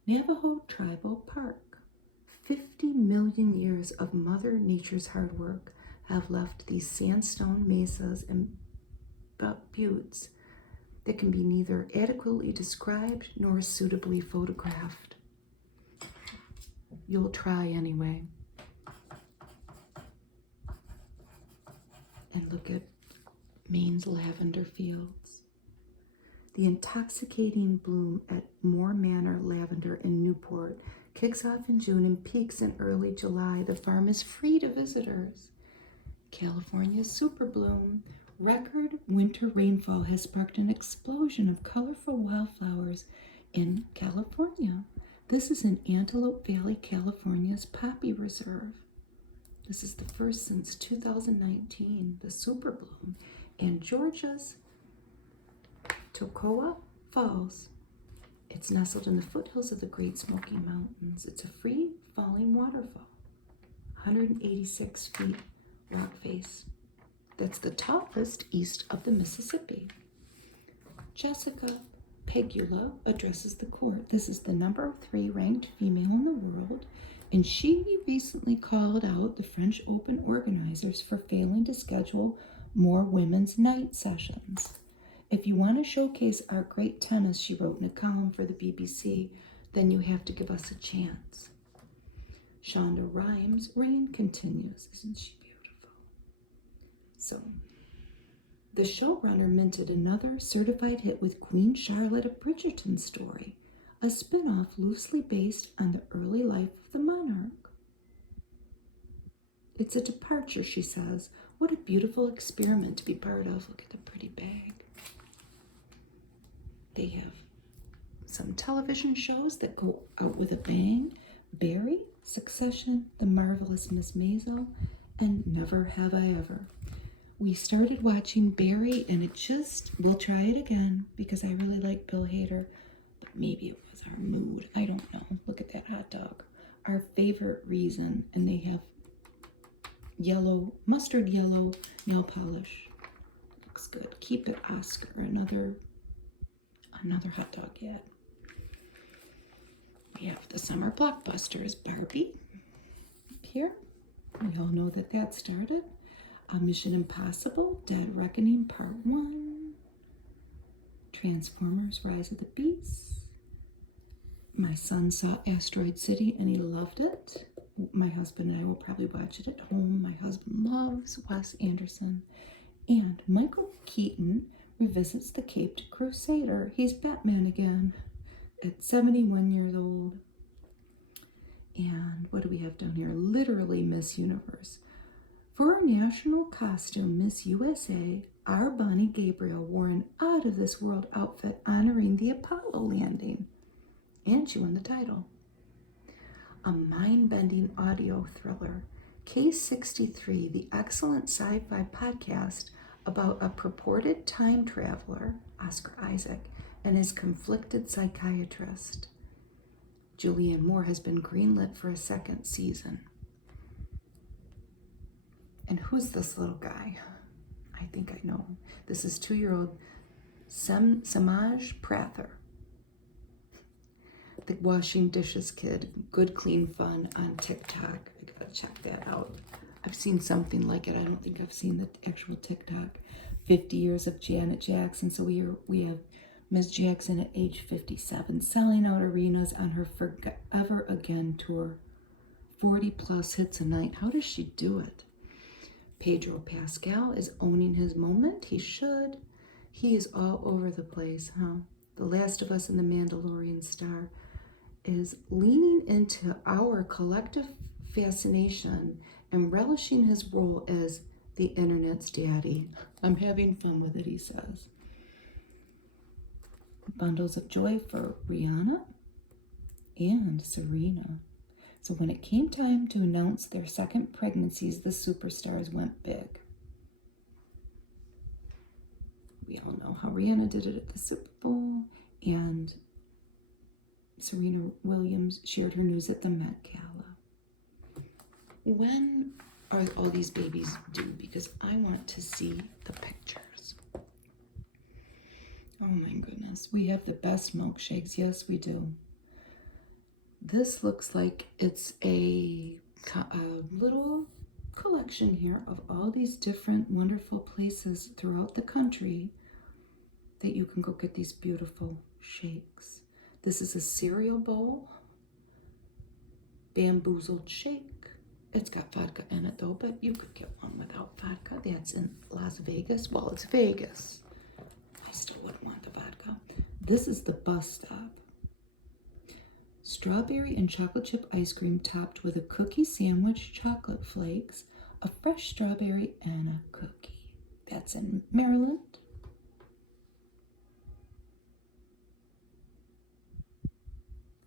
Navajo Tribal Park. 50 million years of Mother Nature's hard work have left these sandstone mesas and buttes that can be neither adequately described nor suitably photographed. You'll try anyway. And look at Maine's lavender fields. The intoxicating bloom at Moore Manor Lavender in Newport kicks off in June and peaks in early July. The farm is free to visitors. California's super bloom. Record winter rainfall has sparked an explosion of colorful wildflowers in California. This is in Antelope Valley, California's poppy reserve. This is the first since 2019, the super bloom. And Georgia's Toccoa Falls. It's nestled in the foothills of the Great Smoky Mountains. It's a free-falling waterfall, 186 feet rock face. That's the tallest east of the Mississippi. Jessica Pegula addresses the court. This is the number 3 ranked female in the world, and she recently called out the French Open organizers for failing to schedule more women's night sessions. If you want to showcase our great tennis, she wrote in a column for the BBC, then you have to give us a chance. Shonda Rhimes' reign continues. Isn't she beautiful? So, the showrunner minted another certified hit with Queen Charlotte of Bridgerton story, a spin-off loosely based on the early life of the monarch. It's a departure, she says. What a beautiful experiment to be part of. Look at the pretty bag. They have some television shows that go out with a bang. Barry, Succession, The Marvelous Miss Maisel, and Never Have I Ever. We started watching Barry, and we'll try it again because I really like Bill Hader, but maybe it was our mood. I don't know. Look at that hot dog. Our favorite reason, and they have mustard yellow nail polish. Looks good. Keep it, Oscar. Another hot dog yet. We have the summer blockbusters, Barbie here. We all know that started. Mission Impossible, Dead Reckoning Part 1. Transformers, Rise of the Beasts. My son saw Asteroid City and he loved it. My husband and I will probably watch it at home. My husband loves Wes Anderson. And Michael Keaton revisits the Caped Crusader. He's Batman again at 71 years old. And what do we have down here? Literally Miss Universe. For our national costume, Miss USA, our Bonnie Gabriel wore an out-of-this-world outfit honoring the Apollo landing. And she won the title. A mind-bending audio thriller, Case 63, the excellent sci-fi podcast about a purported time traveler, Oscar Isaac, and his conflicted psychiatrist. Julianne Moore has been greenlit for a second season. And who's this little guy? I think I know. This is 2-year-old Samaj Prather. The washing dishes kid. Good, clean fun on TikTok. I gotta check that out. I've seen something like it. I don't think I've seen the actual TikTok. 50 years of Janet Jackson. So we have Ms. Jackson at age 57 selling out arenas on her Forever Again tour. 40 plus hits a night. How does she do it? Pedro Pascal is owning his moment. He should. He is all over the place, huh? The Last of Us and The Mandalorian star is leaning into our collective fascination and relishing his role as the internet's daddy. I'm having fun with it, he says. Bundles of joy for Rihanna and Serena. So when it came time to announce their second pregnancies, the superstars went big. We all know how Rihanna did it at the Super Bowl, and Serena Williams shared her news at the Met Gala. When are all these babies due? Because I want to see the pictures. Oh my goodness. We have the best milkshakes. Yes, we do. This looks like it's a little collection here of all these different wonderful places throughout the country that you can go get these beautiful shakes. This is a cereal bowl, bamboozled shake. It's got vodka in it though, but you could get one without vodka. That's in Las Vegas. Well, it's Vegas. I still wouldn't want the vodka. This is the bus stop. Strawberry and chocolate chip ice cream topped with a cookie sandwich, chocolate flakes, a fresh strawberry, and a cookie. That's in Maryland.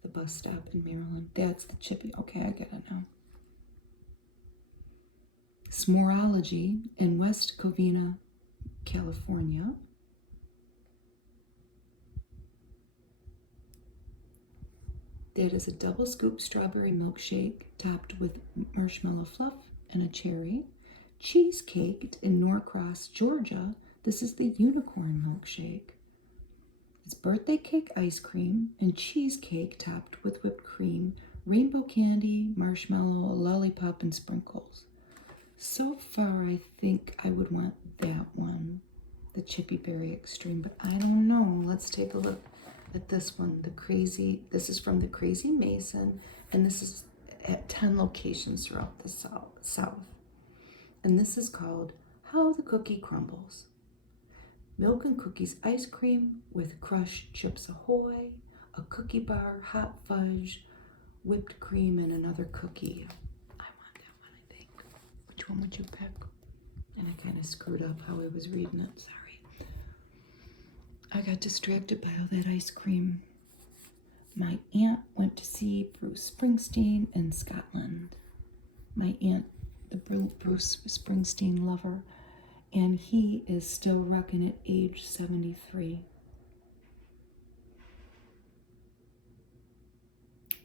The bus stop in Maryland. That's the chippy. Okay, I get it now. S'morology in West Covina, California. That is a double scoop strawberry milkshake topped with marshmallow fluff and a cherry. Cheesecaked in Norcross, Georgia. This is the unicorn milkshake. It's birthday cake ice cream and cheesecake topped with whipped cream, rainbow candy, marshmallow, a lollipop, and sprinkles. So far, I think I would want that one, the Chippy Berry Extreme, but I don't know. Let's take a look at this one, this is from the Crazy Mason, and this is at 10 locations throughout the South. And this is called How the Cookie Crumbles. Milk and cookies ice cream with crushed Chips Ahoy, a cookie bar, hot fudge, whipped cream, and another cookie. I want that one, I think. Which one would you pick? And I kind of screwed up how I was reading it, sorry. I got distracted by all that ice cream. My aunt went to see Bruce Springsteen in Scotland. My aunt, the Bruce Springsteen lover, and he is still rocking at age 73.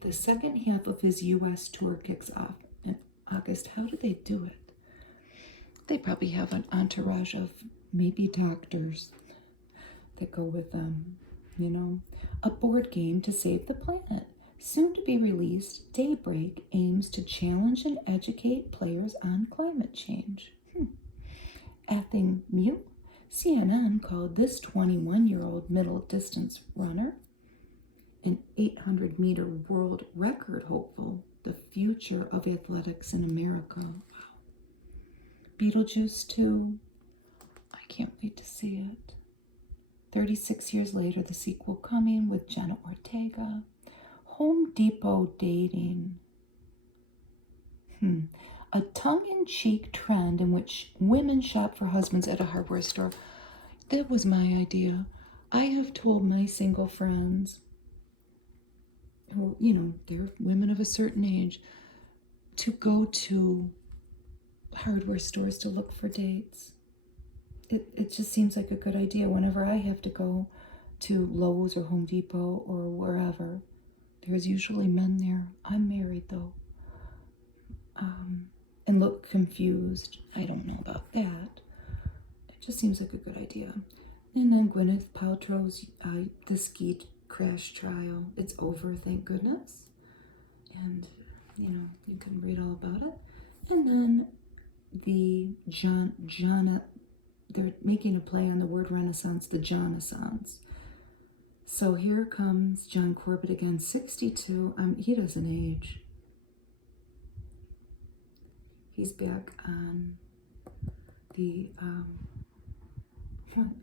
The second half of his U.S. tour kicks off in August. How do they do it? They probably have an entourage of maybe doctors that go with them, you know. A board game to save the planet. Soon to be released, Daybreak aims to challenge and educate players on climate change. Athing Mu, CNN called this 21-year-old middle distance runner an 800-meter world record hopeful, the future of athletics in America. Wow. Beetlejuice 2, I can't wait to see it. 36 years later, the sequel coming with Jenna Ortega. Home Depot dating. A tongue-in-cheek trend in which women shop for husbands at a hardware store. That was my idea. I have told my single friends, who, you know, they're women of a certain age, to go to hardware stores to look for dates. It just seems like a good idea. Whenever I have to go to Lowe's or Home Depot or wherever, there's usually men there. I'm married, though. And look confused. I don't know about that. It just seems like a good idea. And then Gwyneth Paltrow's the ski crash trial. It's over, thank goodness. And, you know, you can read all about it. And then the they're making a play on the word Renaissance, the John-assance. So here comes John Corbett again, 62. He doesn't age. He's back on the,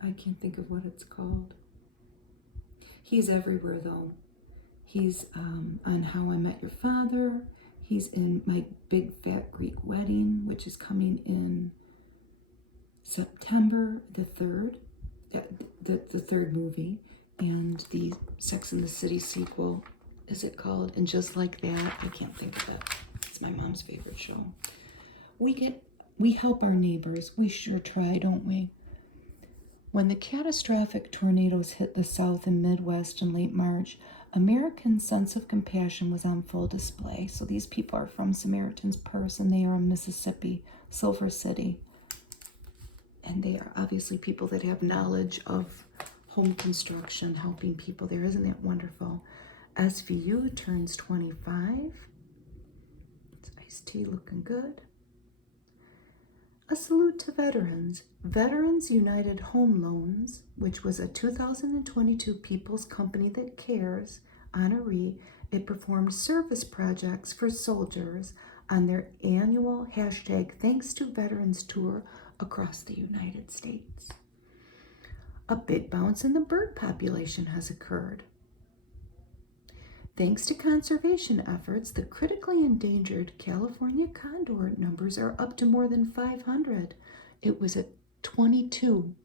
I can't think of what it's called. He's everywhere, though. He's on How I Met Your Father. He's in My Big Fat Greek Wedding, which is coming in September the 3rd, the third movie, and the Sex and the City sequel, is it called? And Just Like That, I can't think of it. It's my mom's favorite show. We help our neighbors. We sure try, don't we? When the catastrophic tornadoes hit the South and Midwest in late March, Americans' sense of compassion was on full display. So these people are from Samaritan's Purse, and they are in Mississippi, Silver City. And they are obviously people that have knowledge of home construction, helping people there. Isn't that wonderful? SVU turns 25. It's iced tea looking good. A salute to veterans. Veterans United Home Loans, which was a 2022 People's Company That Cares honoree, it performed service projects for soldiers on their annual #Thanks to Veterans tour across the United States. A big bounce in the bird population has occurred. Thanks to conservation efforts, the critically endangered California condor numbers are up to more than 500. It was at 22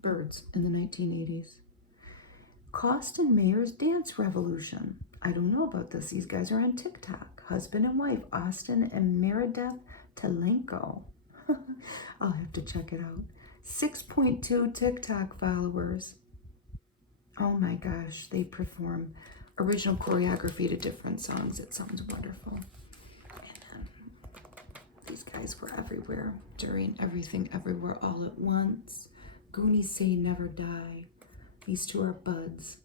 birds in the 1980s. Costin Mayer's dance revolution. I don't know about this. These guys are on TikTok. Husband and wife, Austin and Meredith Telenko. I'll have to check it out. 6.2 TikTok followers. Oh my gosh, they perform original choreography to different songs. It sounds wonderful. And then these guys were everywhere during Everything Everywhere All at Once. Goonies Say Never Die. Peace to our buds.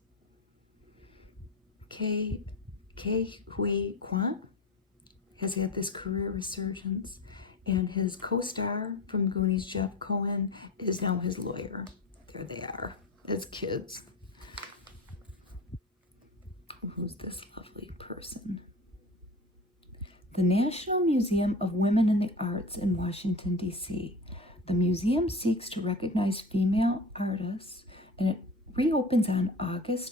Ke Huy Quan has had this career resurgence, and his co-star from Goonies, Jeff Cohen, is now his lawyer. There they are, as kids. Who's this lovely person? The National Museum of Women in the Arts in Washington, D.C. The museum seeks to recognize female artists, and it reopens on October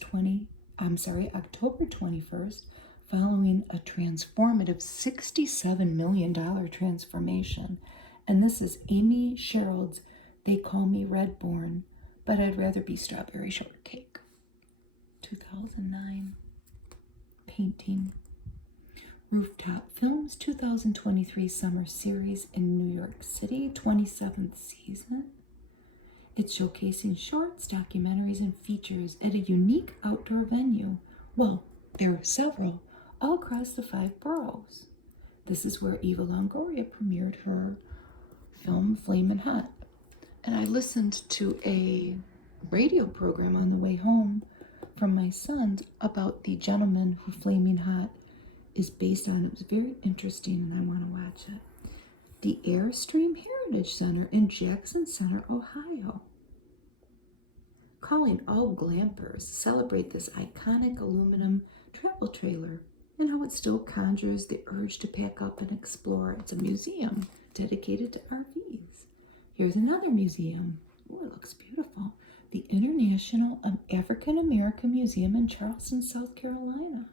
21st, following a transformative $67 million transformation. And this is Amy Sherald's They Call Me Redborn, but I'd rather be Strawberry Shortcake. 2009 painting. Rooftop Films 2023 Summer Series in New York City, 27th season. It's showcasing shorts, documentaries, and features at a unique outdoor venue. Well, there are several, all across the 5 boroughs. This is where Eva Longoria premiered her film Flamin' Hot. And I listened to a radio program on the way home from my sons about the gentleman who Flamin' Hot is based on. It was very interesting, and I want to watch it. The Airstream Heritage Center in Jackson Center, Ohio. Calling all glampers, celebrate this iconic aluminum travel trailer and how it still conjures the urge to pack up and explore. It's a museum dedicated to RVs. Here's another museum. Oh, it looks beautiful. The International African American Museum in Charleston, South Carolina.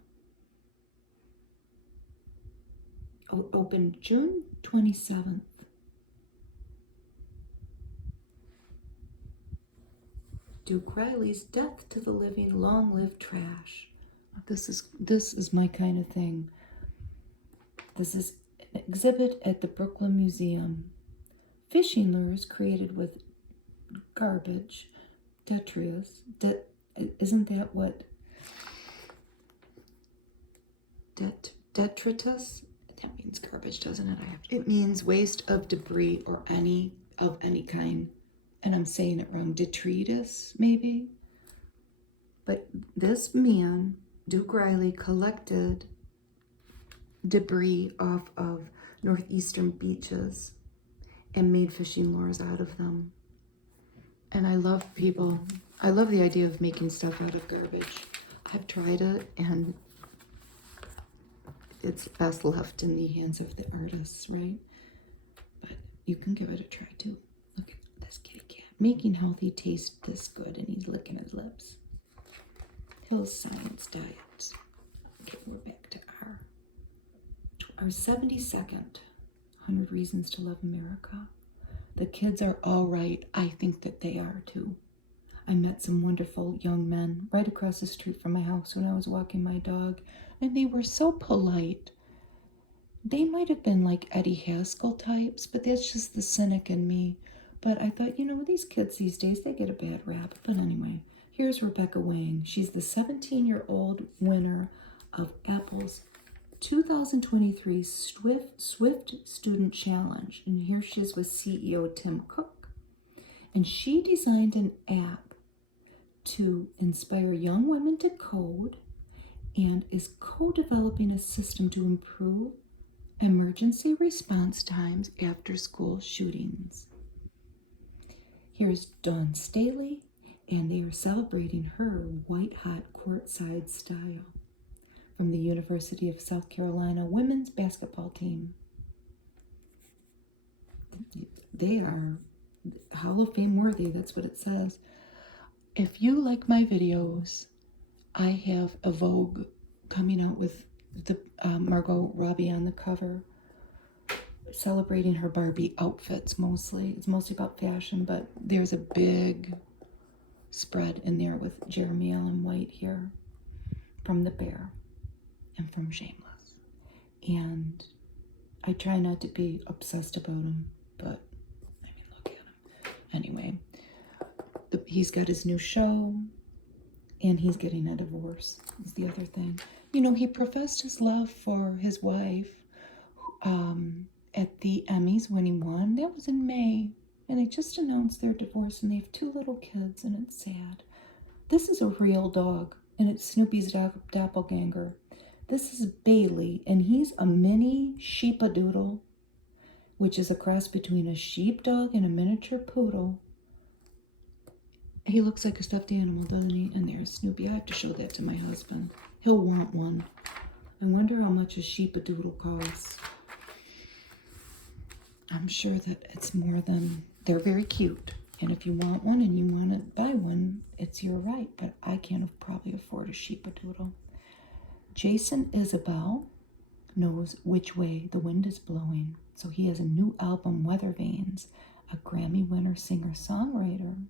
Opened June 27th. Duke Riley's Death to the Living, Long Live Trash. This is my kind of thing. This is an exhibit at the Brooklyn Museum. Fishing lures created with garbage, detritus. Isn't that what? Detritus? That means garbage, doesn't it? It means waste of debris or any kind. And I'm saying it wrong. Detritus, maybe? But this man, Duke Riley, collected debris off of northeastern beaches and made fishing lures out of them. And I love the idea of making stuff out of garbage. I've tried it, and it's best left in the hands of the artists, right? But you can give it a try too. Look at this kitty cat. Making healthy taste this good, and he's licking his lips. Hill's Science Diet. Okay, we're back to our 72nd 100 Reasons to Love America. The kids are all right. I think that they are too. I met some wonderful young men right across the street from my house when I was walking my dog, and they were so polite. They might have been like Eddie Haskell types, but that's just the cynic in me. But I thought, these kids these days, they get a bad rap. But anyway, here's Rebecca Wang. She's the 17-year-old winner of Apple's 2023 Swift Student Challenge. And here she is with CEO Tim Cook. And she designed an app to inspire young women to code and is co-developing a system to improve emergency response times after school shootings. Here's Dawn Staley, and they are celebrating her white-hot courtside style from the University of South Carolina women's basketball team. They are Hall of Fame worthy, that's what it says. If you like my videos, I have a Vogue coming out with the Margot Robbie on the cover, celebrating her Barbie outfits mostly. It's mostly about fashion, but there's a big spread in there with Jeremy Allen White here from The Bear and from Shameless. And I try not to be obsessed about him, but look at him. Anyway, he's got his new show, and he's getting a divorce is the other thing. He professed his love for his wife at the Emmys when he won. That was in May. And they just announced their divorce, and they have 2 little kids, and it's sad. This is a real dog, and it's Snoopy's doppelganger. This is Bailey, and he's a mini sheepadoodle, which is a cross between a sheepdog and a miniature poodle. He looks like a stuffed animal, doesn't he? And there's Snoopy. I have to show that to my husband. He'll want one. I wonder how much a sheepadoodle costs. I'm sure that it's more than... They're very cute. And if you want one and you want to buy one, it's your right. But I can't probably afford a sheepadoodle. Jason Isabel knows which way the wind is blowing. So he has a new album, Weather Vanes, a Grammy winner singer-songwriter.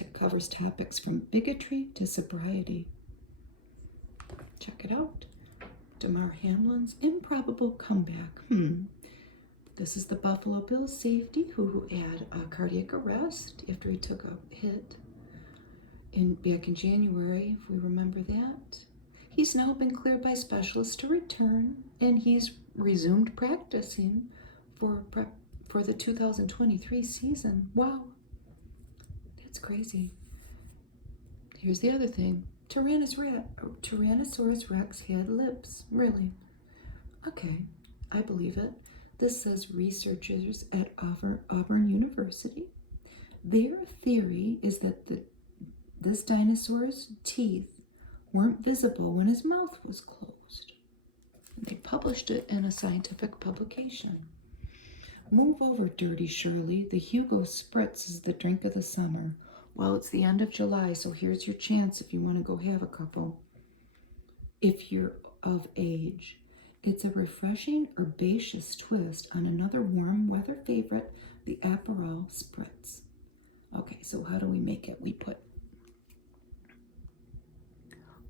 It covers topics from bigotry to sobriety. Check it out. Damar Hamlin's improbable comeback. This is the Buffalo Bills safety who had a cardiac arrest after he took a hit back in January, if we remember that. He's now been cleared by specialists to return, and he's resumed practicing for the 2023 season. Wow. That's crazy. Here's the other thing. Tyrannosaurus Rex had lips. Really? Okay, I believe it. This says researchers at Auburn University. Their theory is that this dinosaur's teeth weren't visible when his mouth was closed. They published it in a scientific publication. Move over, Dirty Shirley. The Hugo Spritz is the drink of the summer. Well, it's the end of July, so here's your chance if you want to go have a couple. If you're of age, it's a refreshing, herbaceous twist on another warm weather favorite, the Aperol Spritz. Okay, so how do we make it? We put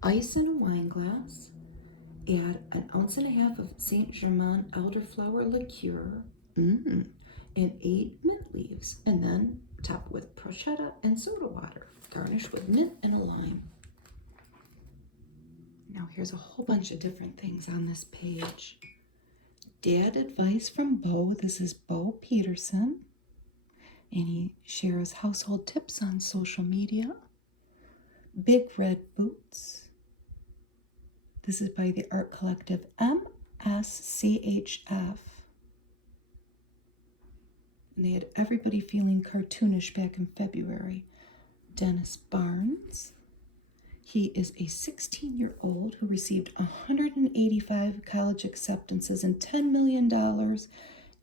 ice in a wine glass, add 1.5 ounces of Saint Germain elderflower liqueur, and 8 mint leaves, and then top with prosciutto and soda water. Garnish with mint and a lime. Now here's a whole bunch of different things on this page. Dad advice from Bo. This is Bo Peterson. And he shares household tips on social media. Big Red Boots. This is by the art collective MSCHF. And they had everybody feeling cartoonish back in February. Dennis Barnes. He is a 16-year-old who received 185 college acceptances and $10 million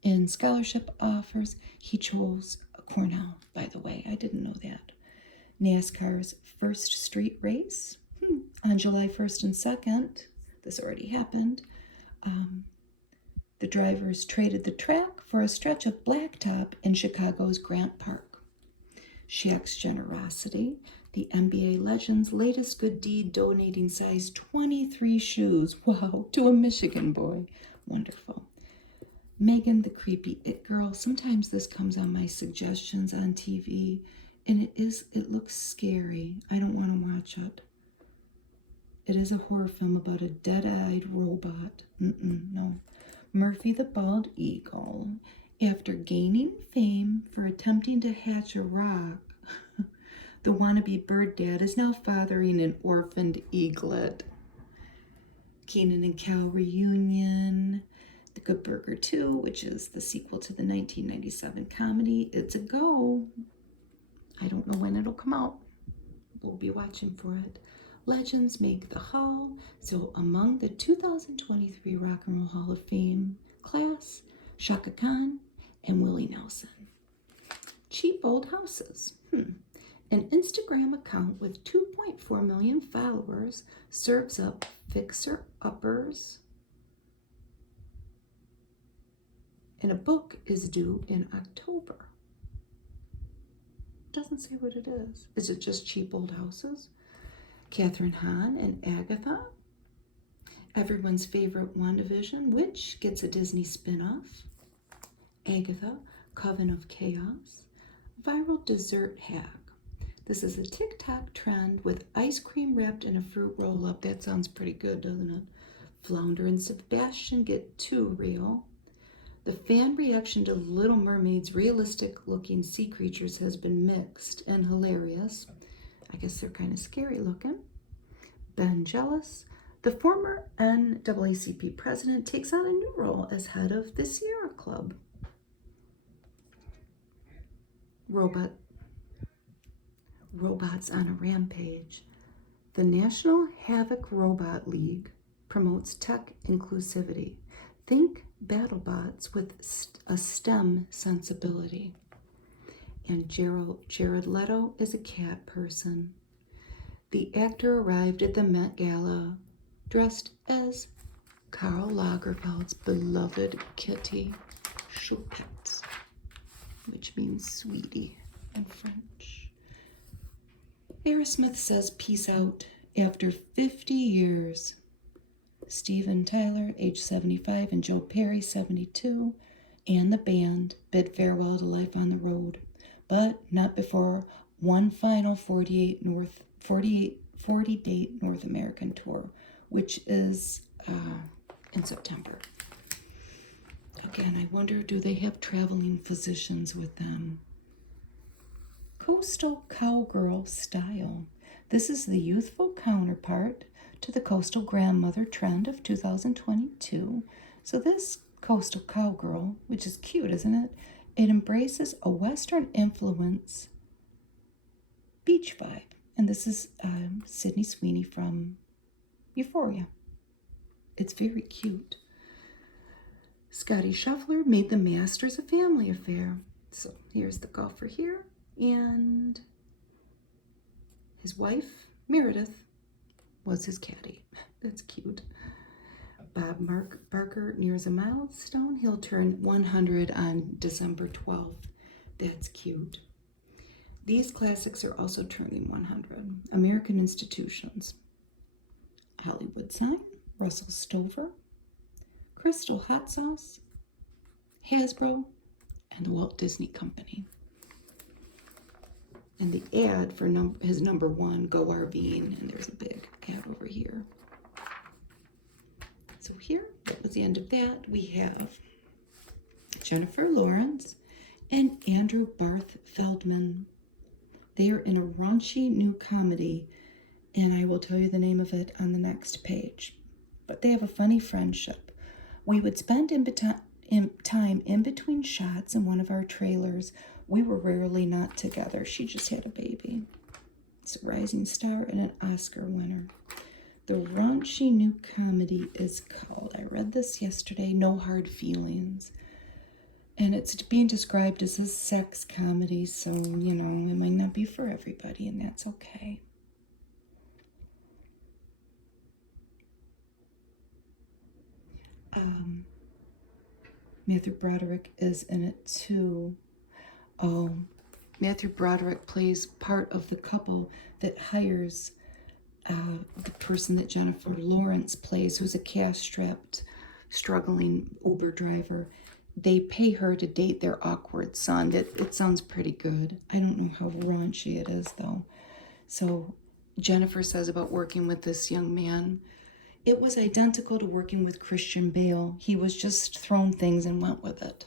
in scholarship offers. He chose Cornell, by the way. I didn't know that. NASCAR's first street race on July 1st and 2nd. This already happened. The drivers traded the track for a stretch of blacktop in Chicago's Grant Park. Shaq's generosity. The NBA legend's latest good deed, donating size 23 shoes. Wow, to a Michigan boy. Wonderful. Megan, the creepy it girl. Sometimes this comes on my suggestions on TV, and it looks scary. I don't want to watch it. It is a horror film about a dead-eyed robot. No. Murphy the Bald Eagle. After gaining fame for attempting to hatch a rock, the wannabe bird dad is now fathering an orphaned eaglet. Kenan and Kel reunion. The Good Burger 2, which is the sequel to the 1997 comedy. It's a go. I don't know when it'll come out. We'll be watching for it. Legends make the Hall. So among the 2023 Rock and Roll Hall of Fame class, Shaka Khan and Willie Nelson. Cheap old houses. An Instagram account with 2.4 million followers serves up fixer-uppers, and a book is due in October. Doesn't say what it is. Is it just cheap old houses? Catherine Hahn and Agatha. Everyone's favorite WandaVision, which gets a Disney spin-off. Agatha, Coven of Chaos. Viral dessert hack. This is a TikTok trend with ice cream wrapped in a fruit roll-up. That sounds pretty good, doesn't it? Flounder and Sebastian get too real. The fan reaction to Little Mermaid's realistic looking sea creatures has been mixed and hilarious. I guess they're kind of scary looking. Ben jealous. The former NAACP president takes on a new role as head of the Sierra Club. Robots on a rampage. The National Havoc Robot League promotes tech inclusivity. Think BattleBots with a STEM sensibility. And Jared Leto is a cat person. The actor arrived at the Met Gala dressed as Karl Lagerfeld's beloved kitty, Choupette, which means sweetie in French. Aerosmith says peace out after 50 years. Steven Tyler, age 75, and Joe Perry, 72, and the band bid farewell to life on the road, but not before one final 40-date North American tour, which is in September. Again, I wonder, do they have traveling physicians with them? Coastal cowgirl style. This is the youthful counterpart to the coastal grandmother trend of 2022. So this coastal cowgirl, which is cute, isn't it? It embraces a Western influence beach vibe. And this is Sydney Sweeney from Euphoria. It's very cute. Scotty Scheffler made the Masters a family affair. So here's the golfer here. And his wife, Meredith, was his caddy. That's cute. Bob Barker nears a milestone. He'll turn 100 on December 12th. That's cute. These classics are also turning 100. American institutions. Hollywood Sign, Russell Stover, Crystal Hot Sauce, Hasbro, and the Walt Disney Company. And the ad for his number one, Go RVing, and there's a big ad over here. So here, that was the end of that. We have Jennifer Lawrence and Andrew Barth Feldman. They are in a raunchy new comedy, and I will tell you the name of it on the next page. But they have a funny friendship. We would spend time in between shots in one of our trailers. We were rarely not together. She just had a baby. It's a rising star and an Oscar winner. The raunchy new comedy is called, I read this yesterday, No Hard Feelings. And it's being described as a sex comedy, so, you know, it might not be for everybody, and that's okay. Matthew Broderick is in it too. Oh, Matthew Broderick plays part of the couple that hires the person that Jennifer Lawrence plays, who's a cash-strapped, struggling Uber driver. They pay her to date their awkward son. It sounds pretty good. I don't know how raunchy it is, though. So Jennifer says about working with this young man, it was identical to working with Christian Bale. He was just thrown things and went with it.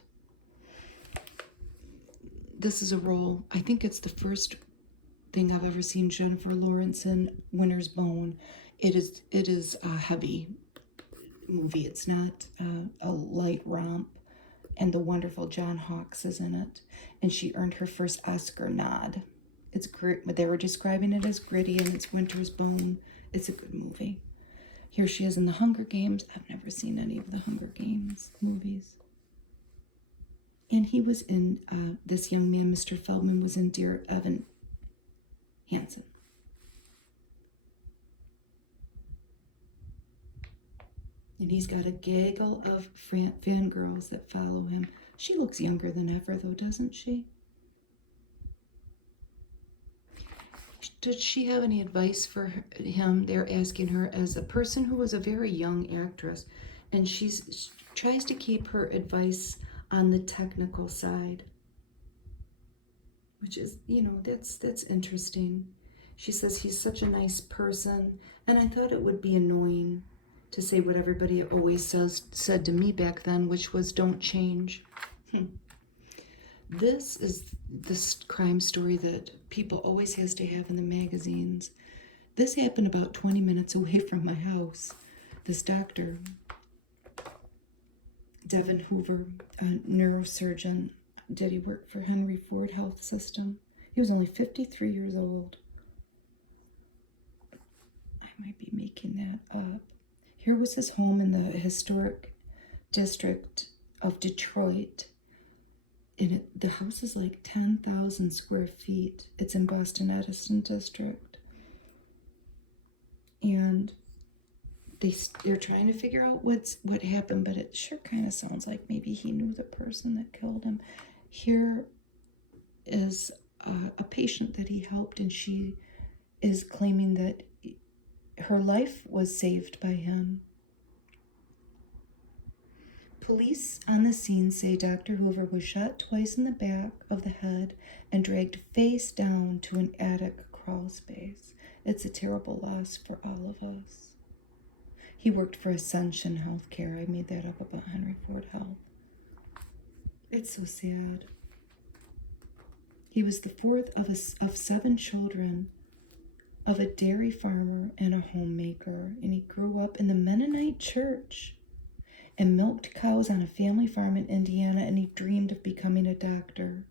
This is a role, I think it's the first thing I've ever seen Jennifer Lawrence in. Winter's Bone. It is a heavy movie. It's not a light romp. And the wonderful John Hawkes is in it. And she earned her first Oscar nod. It's great, but they were describing it as gritty, and it's Winter's Bone. It's a good movie. Here she is in The Hunger Games. I've never seen any of the Hunger Games movies. And he was in, this young man, Mr. Feldman, was in Dear Evan Hansen. And he's got a gaggle of fangirls that follow him. She looks younger than ever, though, doesn't she? Does she have any advice for him? They're asking her as a person who was a very young actress, and she tries to keep her advice on the technical side, which is, you know, that's interesting. She says he's such a nice person, and I thought it would be annoying to say what everybody always said to me back then, which was don't change. This is this crime story that people always has to have in the magazines. This happened about 20 minutes away from my house. This doctor, Devin Hoover, a neurosurgeon, did he work for Henry Ford Health System? He was only 53 years old. I might be making that up. Here was his home in the historic district of Detroit. The house is like 10,000 square feet. It's in Boston Edison district. And they're trying to figure out what happened, but it sure kind of sounds like maybe he knew the person that killed him. Here is a patient that he helped, and she is claiming that her life was saved by him. Police on the scene say Dr. Hoover was shot twice in the back of the head and dragged face down to an attic crawl space. It's a terrible loss for all of us. He worked for Ascension Healthcare. I made that up about Henry Ford Health. It's so sad. He was the fourth of 7 children of a dairy farmer and a homemaker, and he grew up in the Mennonite church and milked cows on a family farm in Indiana, and he dreamed of becoming a doctor.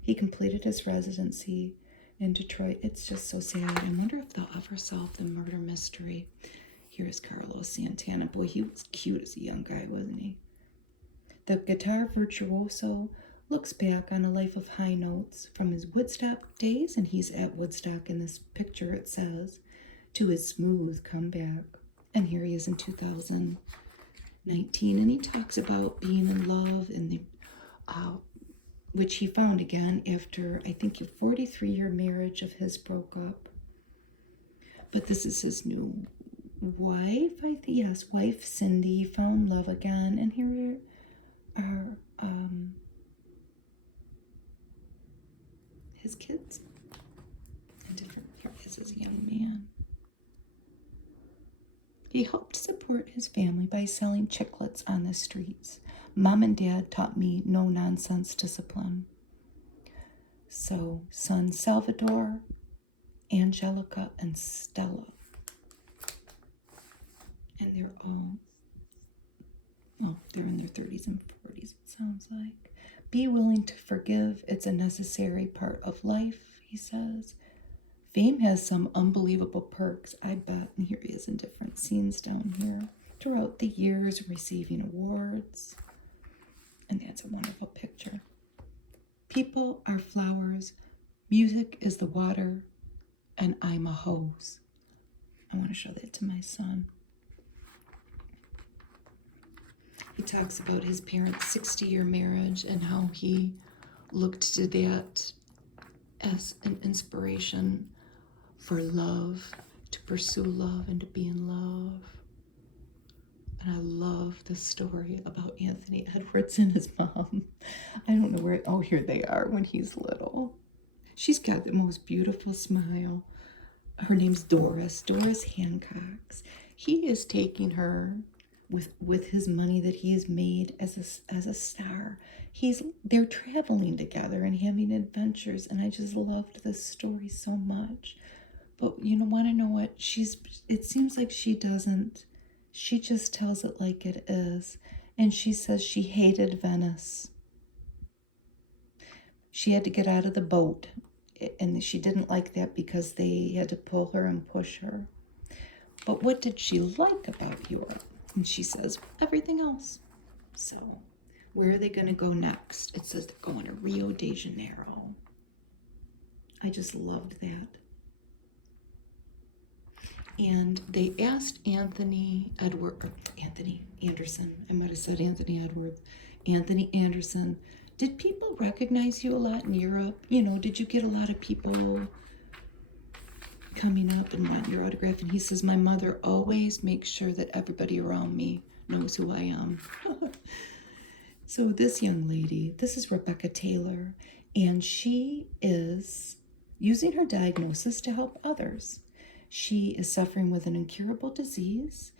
He completed his residency in Detroit. It's just so sad. I wonder if they'll ever solve the murder mystery. Here's Carlos Santana. Boy, he was cute as a young guy, wasn't he? The guitar virtuoso looks back on a life of high notes from his Woodstock days, and he's at Woodstock in this picture, it says, to his smooth comeback. And here he is in 2019, and he talks about being in love, and which he found again after, I think, a 43-year marriage of his broke up. But this is his new wife, wife Cindy, found love again, and here are his kids. And here he is as a young man. He helped support his family by selling chiclets on the streets. Mom and Dad taught me no-nonsense discipline. So, son Salvador, Angelica, and Stella. And they're they're in their 30s and 40s, it sounds like. Be willing to forgive. It's a necessary part of life, he says. Fame has some unbelievable perks, I bet. And here he is in different scenes down here throughout the years, receiving awards. And that's a wonderful picture. People are flowers. Music is the water. And I'm a hose. I want to show that to my son. He talks about his parents' 60-year marriage and how he looked to that as an inspiration for love, to pursue love and to be in love. And I love the story about Anthony Edwards and his mom. I don't know where, here they are when he's little. She's got the most beautiful smile. Her name's Doris Hancox. He is taking her with his money that he has made as a star. They're traveling together and having adventures, and I just loved this story so much. But you want to know what? It seems like she doesn't. She just tells it like it is. And she says she hated Venice. She had to get out of the boat, and she didn't like that because they had to pull her and push her. But what did she like about Europe? And she says, everything else. So, where are they going to go next? It says they're going to Rio de Janeiro. I just loved that. And they asked Anthony Anderson. I might have said Anthony Edwards. Anthony Anderson. Did people recognize you a lot in Europe? Did you get a lot of people coming up and want your autograph? And he says, my mother always makes sure that everybody around me knows who I am. So this young lady, this is Rebecca Taylor, and she is using her diagnosis to help others. She is suffering with an incurable disease,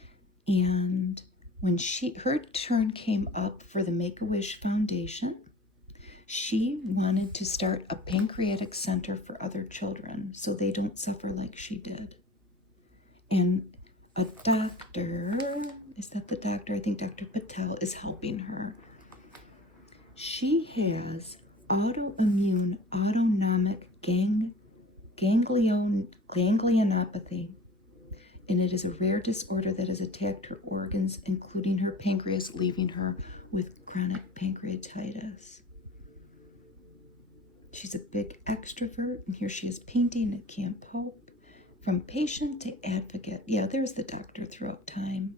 And when her turn came up for the Make-A-Wish Foundation, she wanted to start a pancreatic center for other children so they don't suffer like she did. And a doctor, is that the doctor? I think Dr. Patel is helping her. She has autoimmune autonomic ganglionopathy, and it is a rare disorder that has attacked her organs, including her pancreas, leaving her with chronic pancreatitis. She's a big extrovert, and here she is painting at Camp Hope. From patient to advocate. Yeah, there's the doctor throughout time.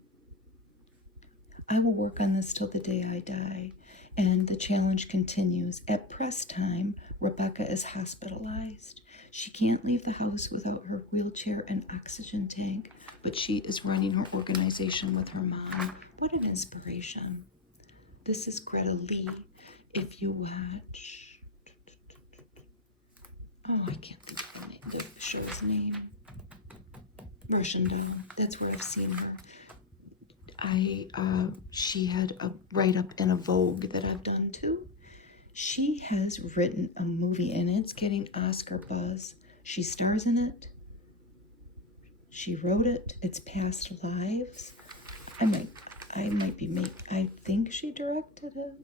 I will work on this till the day I die. And the challenge continues. At press time, Rebecca is hospitalized. She can't leave the house without her wheelchair and oxygen tank, but she is running her organization with her mom. What an inspiration. This is Greta Lee. If you watch... Oh, I can't think of the show's name. Russian Doll. That's where I've seen her. She had a write-up in a Vogue that I've done too. She has written a movie and it's getting Oscar buzz. She stars in it. She wrote it. It's Past Lives. I think she directed it.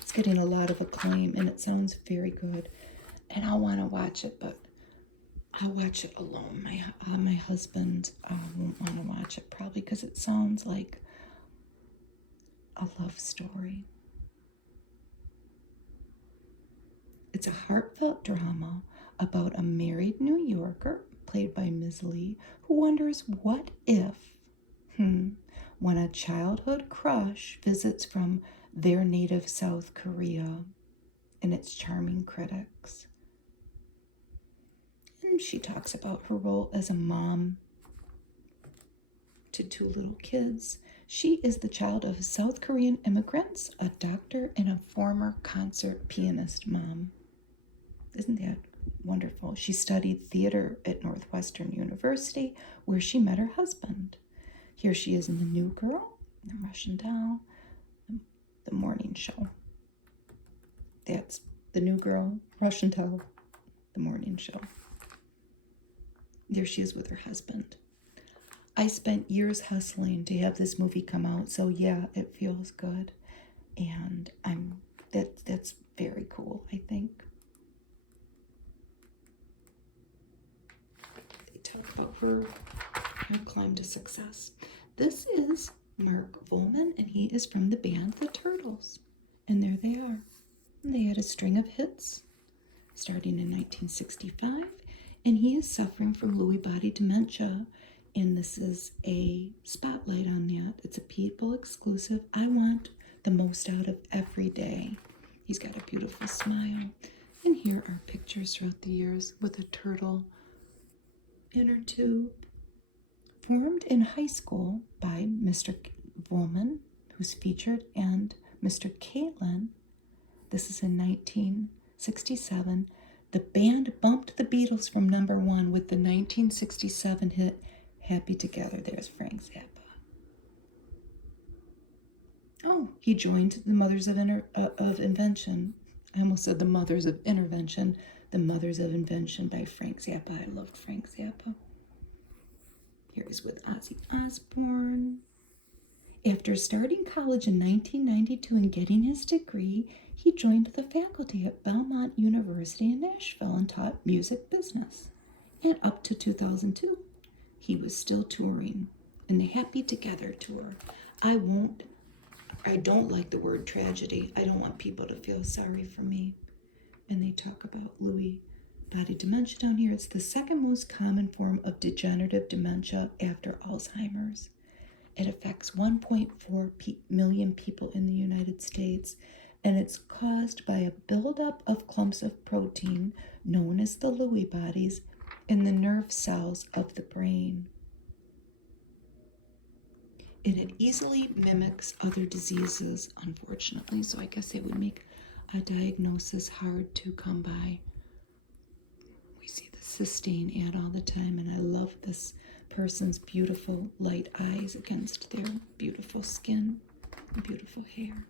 It's getting a lot of acclaim and it sounds very good. And I want to watch it, but I'll watch it alone. My husband won't want to watch it probably because it sounds like a love story. It's a heartfelt drama about a married New Yorker, played by Ms. Lee, who wonders what if, when a childhood crush visits from their native South Korea and its charming critics. And she talks about her role as a mom to 2 little kids. She is the child of South Korean immigrants, a doctor, and a former concert pianist mom. Isn't that wonderful? She studied theater at Northwestern University, where she met her husband. Here she is in The New Girl, The Russian Doll, The Morning Show. That's The New Girl, Russian Doll, The Morning Show. There she is with her husband. I spent years hustling to have this movie come out, so yeah, it feels good. And that's very cool, I think. They talk about her climb to success. This is Mark Volman, and he is from the band The Turtles. And there they are. And they had a string of hits starting in 1965. And he is suffering from Lewy body dementia, and this is a spotlight on that. It's a people exclusive. I want the most out of every day. He's got a beautiful smile. And here are pictures throughout the years with a turtle inner tube. Formed in high school by Mr. Volman, who's featured, and Mr. Kalin. This is in 1967. The band bumped the Beatles from #1 with the 1967 hit Happy Together. There's Frank Zappa. Oh, he joined the Mothers of Invention. I almost said the Mothers of Intervention. The Mothers of Invention by Frank Zappa. I loved Frank Zappa. Here he's with Ozzy Osbourne. After starting college in 1992 and getting his degree, he joined the faculty at Belmont University in Nashville and taught music business. And up to 2002, he was still touring in the Happy Together tour. I don't like the word tragedy. I don't want people to feel sorry for me. And they talk about Lewy body dementia down here. It's the second most common form of degenerative dementia after Alzheimer's. It affects 1.4 million people in the United States, and it's caused by a buildup of clumps of protein known as the Lewy bodies in the nerve cells of the brain. And it easily mimics other diseases, unfortunately, so I guess it would make a diagnosis hard to come by. We see the cysteine ad all the time, and I love this person's beautiful light eyes against their beautiful skin and beautiful hair.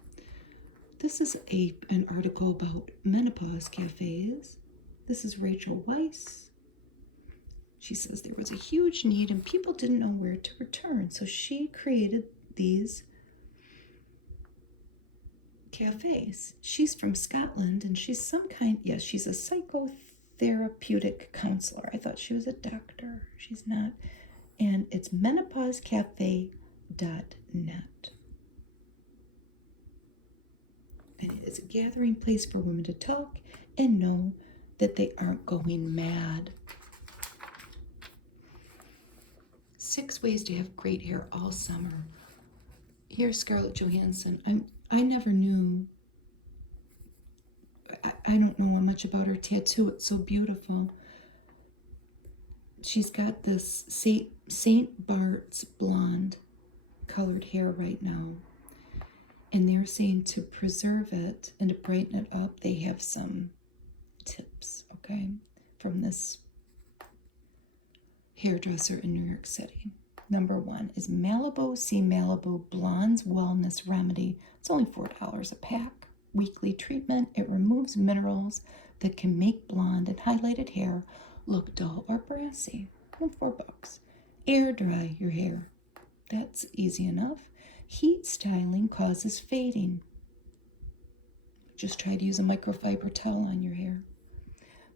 This is an article about menopause cafes. This is Rachel Weiss. She says there was a huge need and people didn't know where to return, so she created these cafes. She's from Scotland and she's she's a psychotherapeutic counselor. I thought she was a doctor. She's not. And it's menopausecafe.net. And it is a gathering place for women to talk and know that they aren't going mad. 6 ways to have great hair all summer. Here's Scarlett Johansson. I never knew. I don't know much about her tattoo. It's so beautiful. She's got this St. Bart's blonde colored hair right now. And they're saying to preserve it and to brighten it up, they have some tips, okay, from this hairdresser in New York City. Number 1 is Malibu See Malibu Blonde's Wellness Remedy. It's only $4 a pack. Weekly treatment. It removes minerals that can make blonde and highlighted hair look dull or brassy. $4. Air dry your hair. That's easy enough. Heat styling causes fading. Just try to use a microfiber towel on your hair.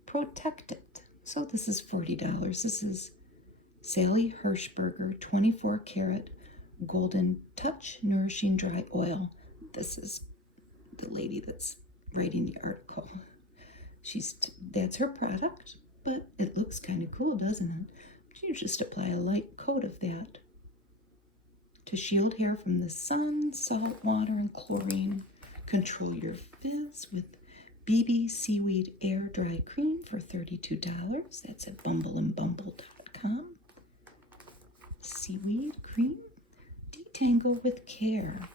Protect it. So this is $40. This is Sally Hirschberger 24 karat Golden Touch Nourishing Dry Oil. This is the lady that's writing the article. That's her product, but it looks kind of cool, doesn't it? You just apply a light coat of that to shield hair from the sun, salt, water, and chlorine. Control your fizz with BB Seaweed Air Dry Cream for $32. That's at bumbleandbumble.com. Seaweed cream. Detangle with care.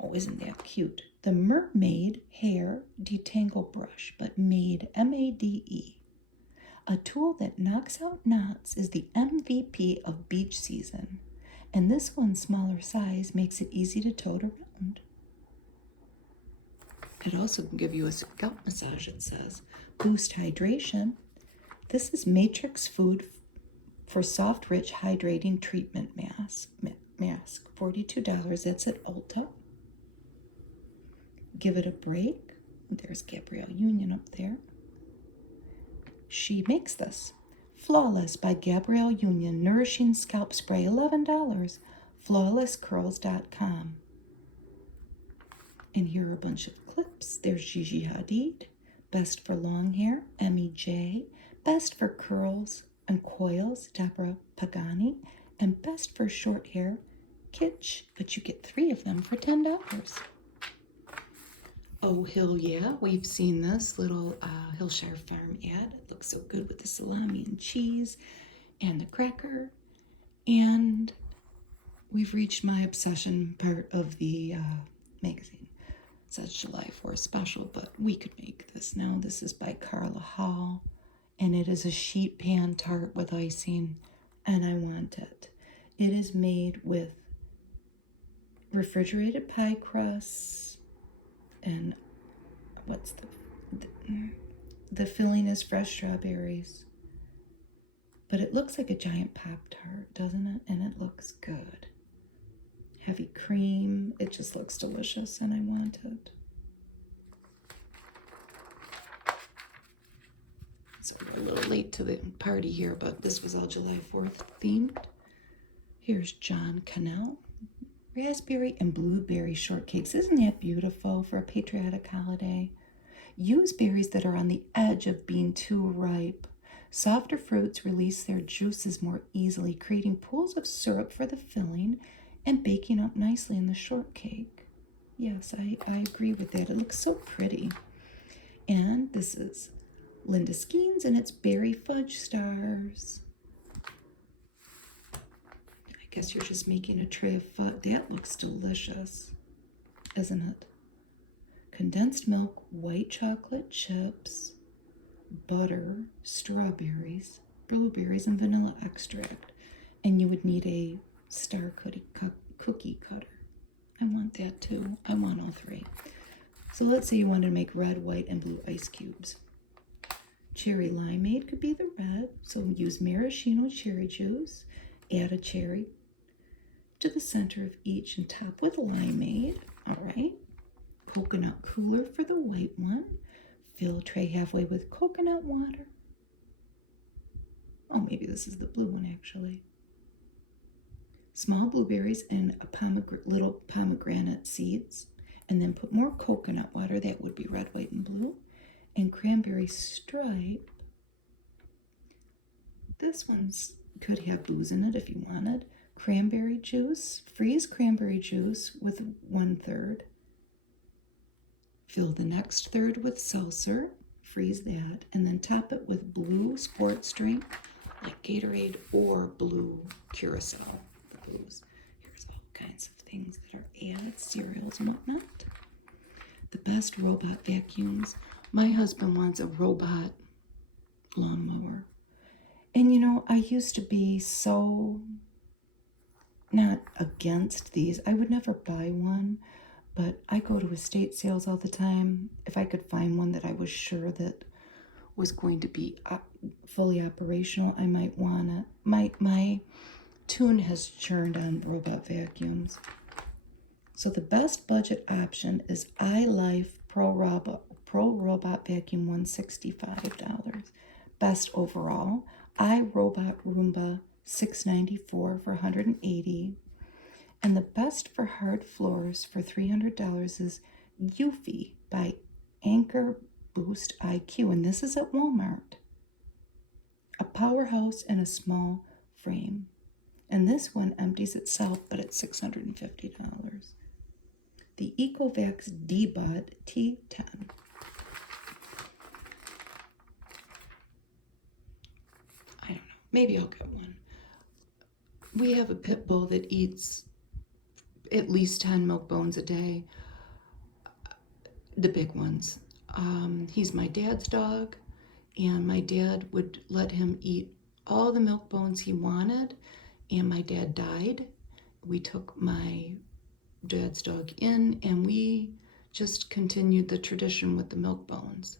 Oh, isn't that cute? The Mermaid Hair Detangle Brush, but made, M-A-D-E. A tool that knocks out knots is the MVP of beach season. And this one's smaller size makes it easy to tote around. It also can give you a scalp massage, it says. Boost hydration. This is Matrix Food for Soft, Rich, Hydrating Treatment Mask. $42. That's at Ulta. Give it a break. There's Gabrielle Union up there. She makes this. Flawless by Gabrielle Union Nourishing Scalp Spray, $11. Flawlesscurls.com. And here are a bunch of clips. There's Gigi Hadid, Best for Long Hair, Emmy J, Best for Curls and Coils, Deborah Pagani, and Best for Short Hair, Kitsch. But you get 3 of them for $10. Oh, Hill, yeah, we've seen this little Hillshire Farm ad. It looks so good with the salami and cheese and the cracker. And we've reached my obsession part of the magazine. It says July 4th special, but we could make this now. This is by Carla Hall, and it is a sheet pan tart with icing, and I want it. It is made with refrigerated pie crusts, and what's the filling is fresh strawberries. But it looks like a giant Pop-Tart, doesn't it? And it looks good. Heavy cream. It just looks delicious, and I want it. So we're a little late to the party here, but this was all July 4th themed. Here's John Cannell. Raspberry and blueberry shortcakes. Isn't that beautiful for a patriotic holiday? Use berries that are on the edge of being too ripe. Softer fruits release their juices more easily, creating pools of syrup for the filling and baking up nicely in the shortcake. Yes, I agree with that. It looks so pretty. And this is Linda Skeens, and it's Berry Fudge Stars. I guess you're just making a tray of fudge. That looks delicious, isn't it? Condensed milk, white chocolate chips, butter, strawberries, blueberries, and vanilla extract. And you would need a cookie cutter. I want that too. I want all three. So let's say you wanted to make red, white, and blue ice cubes. Cherry limeade could be the red, so use maraschino cherry juice. Add a cherry to the center of each and top with limeade. All right. Coconut cooler for the white one. Fill tray halfway with coconut water. Oh, maybe this is the blue one actually. Small blueberries and little pomegranate seeds. And then put more coconut water. That would be red, white, and blue. And cranberry stripe. This one's could have booze in it if you wanted. Cranberry juice. Freeze cranberry juice with 1/3. Fill the next third with seltzer. Freeze that. And then top it with blue sports drink like Gatorade or blue Curacao. The blues. Here's all kinds of things that are added, cereals and whatnot. The best robot vacuums. My husband wants a robot lawnmower. And you know, I used to be so not against these. I would never buy one, but I go to estate sales all the time. If I could find one that I was sure that was going to be fully operational, I might want it. My tune has churned on robot vacuums. So the best budget option is iLife Pro Robot Vacuum, $165. Best overall, iRobot Roomba, $694 for $180. And the best for hard floors for $300 is Eufy by Anchor Boost IQ, and this is at Walmart. A powerhouse in a small frame. And this one empties itself, but it's $650. The Ecovacs D-Bud T10. I don't know. Maybe I'll get one. We have a pit bull that eats at least 10 milk bones a day. The big ones. He's my dad's dog, and my dad would let him eat all the milk bones he wanted, and my dad died. We took my dad's dog in, and we just continued the tradition with the milk bones.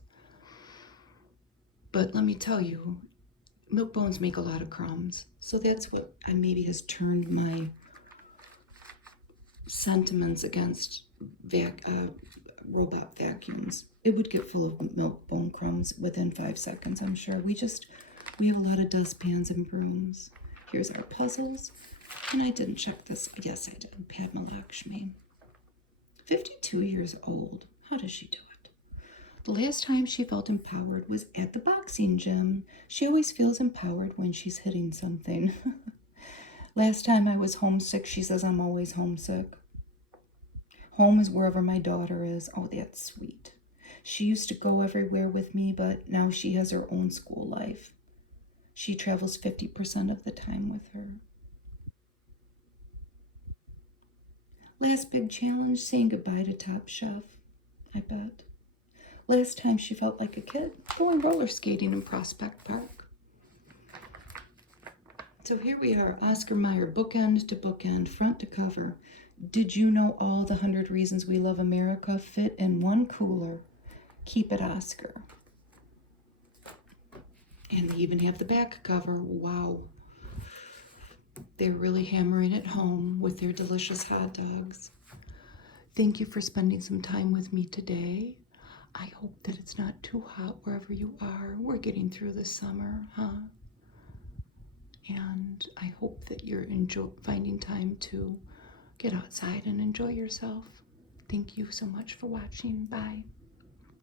But let me tell you, milk bones make a lot of crumbs. So that's what maybe has turned my sentiments against robot vacuums. It would get full of milk bone crumbs within 5 seconds, I'm sure. We have a lot of dustpans and brooms. Here's our puzzles. And I didn't check this. Yes, I did. Padma Lakshmi. 52 years old. How does she do it? The last time she felt empowered was at the boxing gym. She always feels empowered when she's hitting something. Last time I was homesick, she says I'm always homesick. Home is wherever my daughter is. Oh, that's sweet. She used to go everywhere with me, but now she has her own school life. She travels 50% of the time with her. Last big challenge, saying goodbye to Top Chef, I bet. Last time she felt like a kid, going roller skating in Prospect Park. So here we are, Oscar Mayer, bookend to bookend, front to cover. Did you know all the 100 Reasons We Love America fit in one cooler? Keep it, Oscar. And they even have the back cover. Wow. They're really hammering it home with their delicious hot dogs. Thank you for spending some time with me today. I hope that it's not too hot wherever you are. We're getting through the summer, huh? And I hope that you're finding time to get outside and enjoy yourself. Thank you so much for watching. Bye.